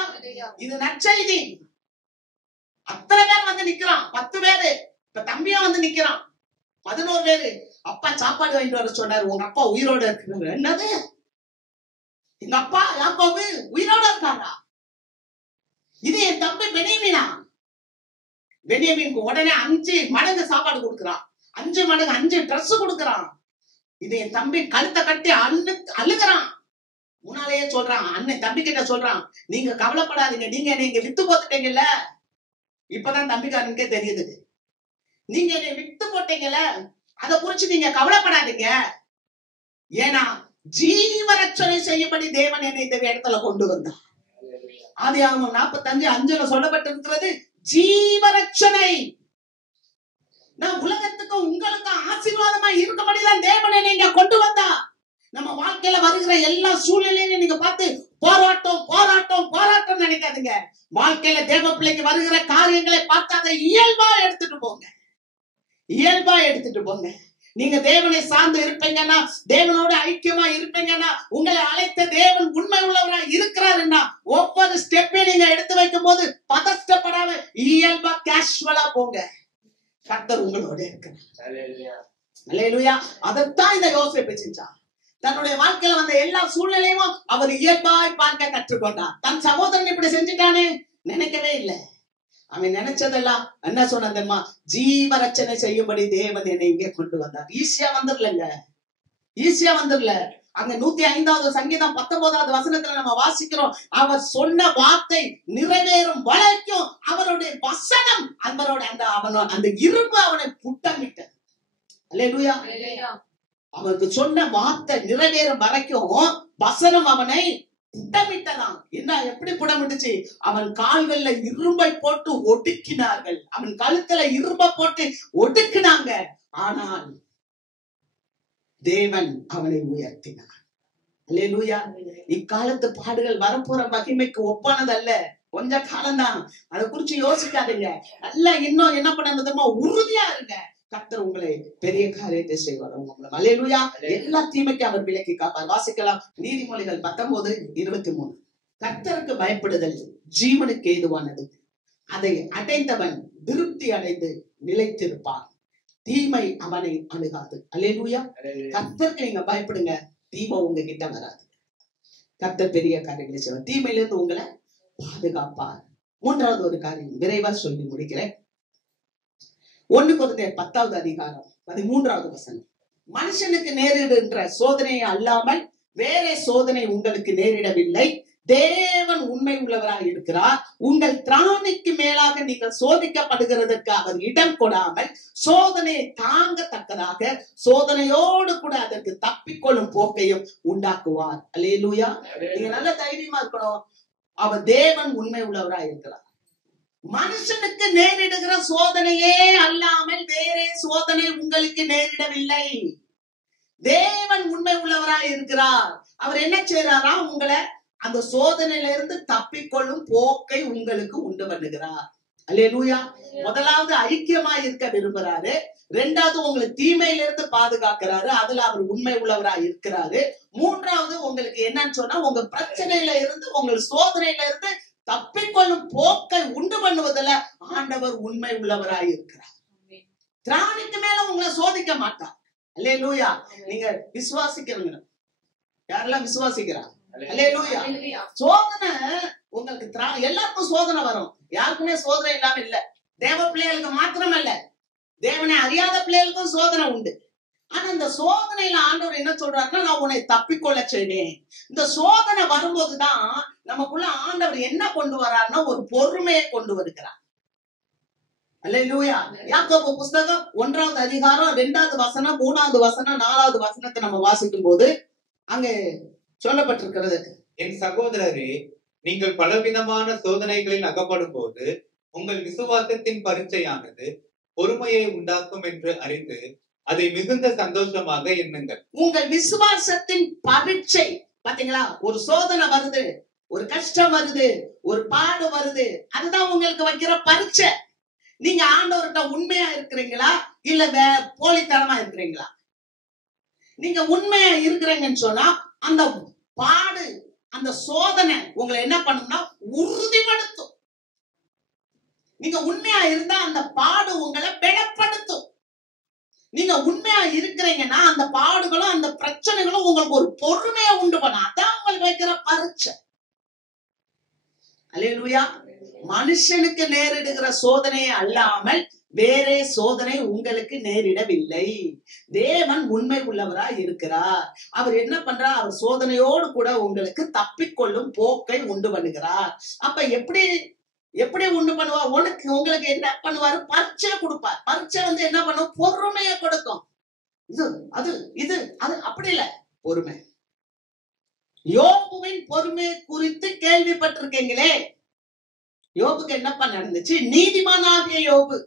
இது நற்செய்தி. அத்தனை பேர் வந்து நிக்கிறான், 10 பேரு. இப்ப தம்பியா வந்து நிக்கிறான், 11 பேரு. அப்பா சாப்பாடு வாங்கிட்டு வர சொன்னாரு, உங்க அப்பா உயிரோட இருக்கிறாரு. என்னது? எங்க அப்பா யாக்கோபு உயிரோட இருக்காரா? இது என் தம்பி பெனியமீனா. பெனியமீனுக்கு உடனே 5 மடங்கு சாப்பாடு கொடுக்குறான், 5 மடங்கு 5 ட்ரெஸ் கொடுக்குறான். இது என் தம்பி கழுத்தை கட்டி அழுகிறான். முன்னாலேயே சொல்றான், அண்ணன் தம்பி கிட்ட சொல்றான், நீங்க கவலைப்படாதீங்க, நீங்க என்னை வித்து போட்டுட்டீங்கல்ல. இப்பதான் தம்பிக்காரனுக்கே தெரியுது, நீங்க என்னை வித்து போட்டீங்கல்ல, அதை குறிச்சு நீங்க கவலைப்படாதீங்க. ஏன்னா ஜீவரட்சணை செய்யப்படி தேவன் என்னை இந்த இடத்துல கொண்டு வந்தார். ஆதியாகமம் 45:5 சொல்லப்பட்டிருக்கிறது, ஜீவரட்சணை. நான் உலகத்துக்கு உங்களுக்கு ஆசீர்வாதமா இருக்கும்படிதான் தேவனை நீங்க கொண்டு வந்தா. நம்ம வாழ்க்கையில வருகிற எல்லா சூழ்நிலையும் நீங்க பார்த்து போராட்டம் போராட்டம் போராட்டம் நினைக்காதீங்க. வாழ்க்கையில தேவ பிள்ளைக்கு வருகிற காரியங்களை பார்த்து அதை இயல்பா எடுத்துட்டு போங்க, இயல்பா எடுத்துட்டு போங்க. நீங்க தேவனை சார்ந்து இருப்பீங்கன்னா, தேவனோட ஐக்கியமா இருப்பீங்கன்னா, உங்களை அழைத்த தேவன் உண்மை உள்ளவரா இருக்கிறாருன்னா, ஒவ்வொரு ஸ்டெப்பையும் நீங்க எடுத்து வைக்கும் போது பதஷ்டப்படாம இயல்பா கேஷுவலா போங்க. கர்த்தர் உங்களோட இருக்கிறார். அல்லேலூயா. அதைத்தான் இந்த யோசேப்பு செஞ்சார். தன்னுடைய வாழ்க்கையில வந்த எல்லா சூழ்நிலையும் அவர் இயல்பாய் பார்க்க கற்றுக்கொண்டார். தன் சகோதரன் இப்படி செஞ்சுட்டானே நினைக்கவே இல்லை. அவன் நினைச்சதெல்லாம் என்ன சொன்ன தெரியுமா? ஜீவரட்சணை செய்யும்படி தேவன் என்னை இங்கே கொண்டு வந்தார். ஈஸியா வந்துடலங்க, ஈஸியா வந்துடல. அங்க 105வது சங்கீதம் 19வது வசனத்துல நம்ம வாசிக்கிறோம், அவர் சொன்ன வார்த்தை நிறைவேறும் வரைக்கும் அவருடைய வசனம் அவரோட அந்த இரும்பு அவனை புட்டமிட்டது. அல்லேலூயா. அவருக்கு சொன்ன வார்த்தை நிறைவேறும் வரைக்கும் வசனம் அவனை புட்டமிட்டதான். என்ன எப்படி புடமிட்டுச்சு? அவன் கால்கள்ல இரும்பை போட்டு ஒடுக்கினார்கள், அவன் கழுத்துல இரும்பை போட்டு ஒடுக்கினாங்க. ஆனால் தேவன் அவனை உயர்த்தினார். அல்லேலூயா. இக்காலத்து பாடுகள் வரப்போற மகிமைக்கு ஒப்பானது அல்ல. கொஞ்ச காலம்தான், அதை குறிச்சு யோசிக்காதீங்க. நல்லா இன்னும் என்ன பண்ணணுமா, உறுதியா இருங்க. கர்த்தர் உங்களை பெரிய காரியத்தை செய்வார். அல்லேலூயா. எல்லா தீமைக்கும் அவர் விலக்கி காப்பார். வாசிக்கலாம் நீதிமொழிகள் 19:23. கர்த்தருக்கு பயப்படுதல் ஜீவனுக்கு ஏதுவானது, அதை அடைந்தவன் திருப்தி அடைந்து நிலைத்திருப்பான், தீமை அவனை அணுகாது. அல்லேலூயா. கர்த்தருக்கு நீங்க பயப்படுங்க, தீமை உங்ககிட்ட வராது. கர்த்தர் பெரிய காரியங்களை செய்வார், தீமையில இருந்து உங்களை பாதுகாப்பார். மூன்றாவது ஒரு காரியம் விரைவா சொல்லி முடிக்கிறேன். 1 கொரிந்தியர் 10:13. மனுஷனுக்கு நேரிடுகின்ற சோதனையை அல்லாமல் வேற சோதனை உங்களுக்கு நேரிடவில்லை. தேவன் உண்மை உள்ளவராக இருக்கிறார். உங்கள் திராணிக்கு மேலாக நீங்கள் சோதிக்கப்படுகிறதற்கு அவர் இடம் கொடாமல் சோதனையை தாங்கத்தக்கதாக சோதனையோடு கூட அதற்கு தப்பிக்கொள்ளும் போக்கையும் உண்டாக்குவார். அல்லேலூயா. நீங்க நல்ல தைரியமா இருக்கணும். அவர் தேவன் உண்மை உள்ளவராக இருக்கிறார். மனுஷனுக்கு நேரிடுகிற சோதனையே அல்லாமல் வேற சோதனை உங்களுக்கு நேரிடவில்லை. தேவன் உண்மை உள்ளவராக இருக்கிறார். அவர் என்ன செய்யறாரா, உங்களை அந்த சோதனையில இருந்து தப்பிக்கொள்ளும் போக்கை உங்களுக்கு உண்டு பண்ணுகிறார். அல்லேலூயா. முதலாவது ஐக்கியமா இருக்க விரும்புறாரு. ரெண்டாவது உங்களை தீமையில இருந்து பாதுகாக்கிறாரு, அதுல அவர் உண்மை உள்ளவராக இருக்கிறாரு. மூன்றாவது உங்களுக்கு என்னன்னு சொன்னா, உங்க பிரச்சனையில இருந்து உங்கள் சோதனையில இருந்து தப்பிக்கொள்ளும் போக்கை உண்டு பண்ணுவதில் ஆண்டவர் உண்மை உள்ளவராக இருக்கிறார். திராணிக்கு மேல உங்களை சோதிக்க மாட்டார். அல்லேலூயா. நீங்க விசுவாசிக்கிறவங்க யாரெல்லாம் விசுவாசிக்கிறார்? அல்லேலூயா. சோதனை உங்களுக்கு எல்லாருக்கும் சோதனை வரும். யாருக்குமே சோதனை இல்லாம இல்ல. தேவ பிள்ளைகளுக்கு மாத்திரம் அல்ல, தேவனை அறியாத பிள்ளைகளுக்கும் சோதனை உண்டு. ஆனா இந்த சோதனையில ஆண்டவர் என்ன சொல்றாருன்னா, நான் உன்னை தப்பிக்கொள்ள செய்வேன். இந்த சோதனை வரும்போதுதான் நமக்குள்ள ஆண்டவர் என்ன கொண்டு வர்றாருன்னா, ஒரு பொறுமையை கொண்டு வருகிறார். அல்லேலூயா. யாக்கோபு புஸ்தகம் 1வது அதிகாரம் 2வது வசனம் 3வது வசனம் 4வது வசனத்தை நம்ம வாசிக்கும் போது அங்கே சொல்லப்பட்டிருக்கிறது, என் சகோதரரே, நீங்கள் பலவிதமான சோதனைகளில் அகப்படும் போது உங்கள் விசுவாசத்தின் பரீட்சையானது பொறுமையை உண்டாக்கும் என்று அறிந்து அதை மிகுந்த சந்தோஷமாக எண்ணுங்கள். உங்கள் விசுவாசத்தின் பரீட்சை. பாத்தீங்களா, ஒரு சோதனை வருது, ஒரு கஷ்டம் வருது, ஒரு பாடு வருது, அதுதான் உங்களுக்கு வைக்கிற பரீட்சை. நீங்க ஆண்டவர்கிட்ட உண்மையா இருக்கிறீங்களா இல்ல போலித்தனமா இருக்கிறீங்களா? நீங்க உண்மையா இருக்கிறீங்கன்னு சொன்னா அந்த பாடு, அந்த சோதனை உங்களை என்ன பண்ணும்னா உறுதிப்படுத்தும். நீங்க உண்மையா இருந்தா அந்த பாடு உங்களை பலப்படுத்தும். நீங்க உண்மையா இருக்கிறீங்கன்னா அந்த பாடுகளும் அந்த பிரச்சனைகளும் உங்களுக்கு ஒரு பொறுமையை உண்டு பண்ண, அதான் உங்களுக்கு வைக்கிற பரீட்சை. அல்லேலூயா. மனுஷனுக்கு நேரிடுகிற சோதனையை அல்லாமல் வேற சோதனை உங்களுக்கு நேரிடவில்லை. தேவன் உண்மை உள்ளவராய் இருக்கிறார். அவர் என்ன பண்றார், அவர் சோதனையோடு கூட உங்களுக்கு தப்பிக்கொள்ளும் போக்கை உண்டு பண்ணுகிறார். அப்ப எப்படி உண்டு பண்ணுவார்? உங்களுக்கு என்ன பண்ணுவாரு? பரீட்சை கொடுப்பார். பரீட்சை என்ன பண்ணும்? பொறுமையை கொடுக்கும். இது அது அப்படி இல்ல, பொறுமை. யோபுவின் பொறுமை குறித்து கேள்விப்பட்டிருக்கீங்களே. யோபுக்கு என்னப்பா நடந்துச்சு? நீதிமானாகிய யோபு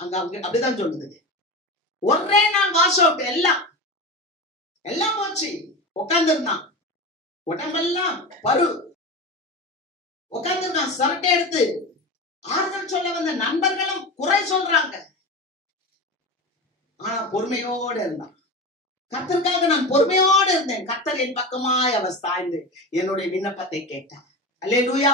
அங்க அப்படிதான் சொல்லுது. ஒரே நாள் வாஷ் அவுட், எல்லாம் போச்சு. உட்கார்ந்துருந்தான், உடம்பெல்லாம் பரு, உட்கார்ந்துருந்தான். சரட்டை எடுத்து ஆறுதல் சொல்ல வந்த நண்பர்களும் குறை சொல்றாங்க. ஆனா பொறுமையோடு இருந்தான். கர்த்தருக்காக நான் பொறுமையோடு இருந்தேன். கர்த்தர் என் பக்கமாய் அவர் சாய்ந்து என்னுடைய விண்ணப்பத்தை கேட்டார். அல்லேலூயா.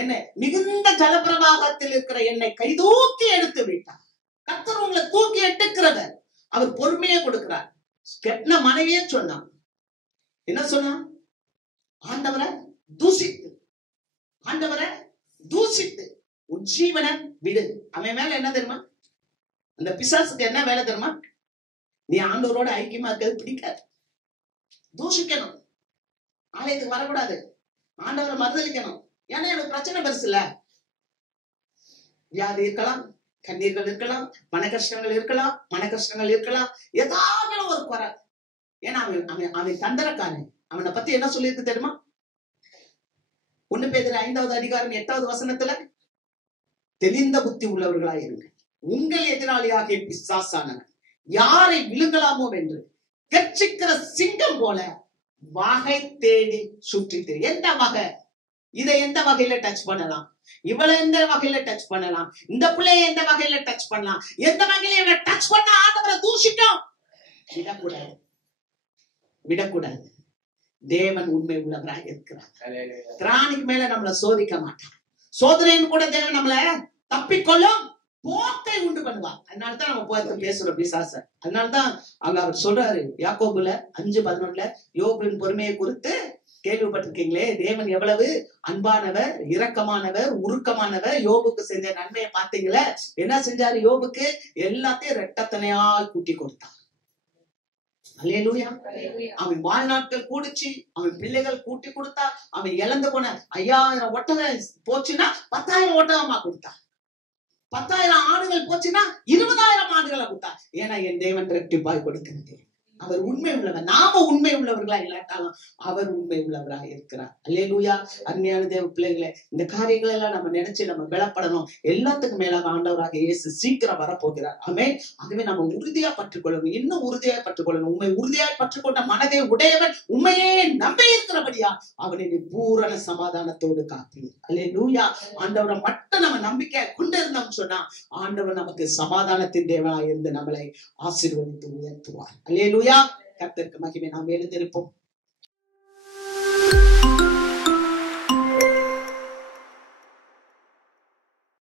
என்ன மிகுந்த ஜலப்பிரவாகத்தில் இருக்கிற என்னை கைதூக்கி எடுத்து விட்டார். கர்த்தர் உங்களை தூக்கி எடுக்கிறவர். அவர் பொறுமையை கொடுக்கிறார். கெட்ட மனைவியே சொன்னான். என்ன சொன்னான்? ஆண்டவரை தூசித்து உன் ஜீவனை விடு. அவன் மேல என்ன தெரியுமா? அந்த பிசாசுக்கு என்ன வேலை தெரியுமா? நீ ஆண்டவரோட ஐக்கியமா இருக்கிறது பிடிக்காது, தூஷிக்கணும், ஆலயத்துக்கு வரக்கூடாது, ஆண்டவரை மறுதளிக்கணும். ஏன்னா எனக்கு பிரச்சனை பெருசு இல்ல. வியாதி இருக்கலாம், கண்ணீர்கள் இருக்கலாம், மன கஷ்டங்கள் இருக்கலாம், ஏதாவது ஒரு குறை. ஏன்னா அவன் தந்திரக்காரன். அவனை பத்தி என்ன சொல்லியிருக்கு தெரியுமா? 1 பேதுரு 5வது அதிகாரம் 8வது வசனத்துல, தெளிந்த புத்தி உள்ளவர்களாயிருங்க, உங்கள் எதிராளியாகிய பிசாசானவன் யாரை விழுங்கலாமோ என்று கர்ச்சிக்கிற சிங்கம் போல வகை தேடி சுற்றிட்டு. எந்த வகை? இதை எந்த வகையில டச் பண்ணலாம், இவளை எந்த வகையில டச் பண்ணலாம், இந்த பிள்ளைய எந்த வகையில டச் பண்ணலாம், எந்த வகையில இவனை டச் பண்ண ஆண்டவரை தூஷிக்கும். விடக்கூடாது, விடக்கூடாது. தேவன் உண்மை உள்ளவராக இருக்கிறார். திராணிக்கு மேல நம்மளை சோதிக்க மாட்டார். சோதனைன்னு கூட தேவன் நம்மள தப்பிக்கொள்ளும் போக்கை உண்டு பண்ணுவார். அதனாலதான் நம்ம போய் பேசுறோம் பிசாச. அதனாலதான் அங்க அவர் சொல்றாரு யாக்கோபுல 5:11 யோபின் பொறுமையை குறித்து கேள்விப்பட்டிருக்கீங்களே, தேவன் எவ்வளவு அன்பானவர், இரக்கமானவர், உருக்கமானவர். யோபுக்கு செஞ்ச நன்மையை பார்த்தீங்களே, என்ன செஞ்சாரு யோபுக்கு? எல்லாத்தையும் ரெட்டத்தனையா கூட்டி கொடுத்தார். அல்லேலூயா. அவன் வாழ்நாட்கள் கூடிச்சு, அவன் பிள்ளைகள் கூட்டி கொடுத்தா, அவன் இழந்து போன 5000 ஒட்டகம் போச்சுன்னா 10,000 ஒட்டகமா கொடுத்தா, 10,000 ஆடுகள் போச்சுன்னா 20,000 ஆடுகளை கொடுத்தா. ஏன்னா என் தேவன் ரெட்டிப்பாய் கொடுக்கிறது. அவர் உண்மை உள்ளவர். நாம உண்மை உள்ளவர்களா இல்லாட்டாலும் அவர் உண்மை உள்ளவராக இருக்கிறார். அல்லேலூயா. அருமையான தேவ பிள்ளைகளே, இந்த காரியங்களை எல்லாம் நம்ம நினைச்சு நம்ம பலப்படணும். எல்லாத்துக்கும் மேலாக ஆண்டவராக இயேசு சீக்கிரம் வரப்போகிறார். ஆமென். ஆகவே நம்ம உறுதியா பற்றுக்கொள்ளணும், இன்னும் உறுதியா பற்றுக்கொள்ளணும். உண்மை உறுதியாய் பற்றுக்கொண்ட மனதை உடையவன் உண்மையே நம்பி இருக்கிறபடியா அவனை பூரண சமாதானத்தோடு காப்பீர். அல்லேலூயா. ஆண்டவரை மட்டும் நம்ம நம்பிக்கை கொண்டு இருந்தோம் சொன்னா ஆண்டவர் நமக்கு சமாதானத்தின் தேவனாய் இருந்து நம்மளை ஆசீர்வதித்து உயர்த்துவார். அல்லேலூயா. கர்த்தருக்கு மகிமை. நாம் எழுந்திருப்போம்.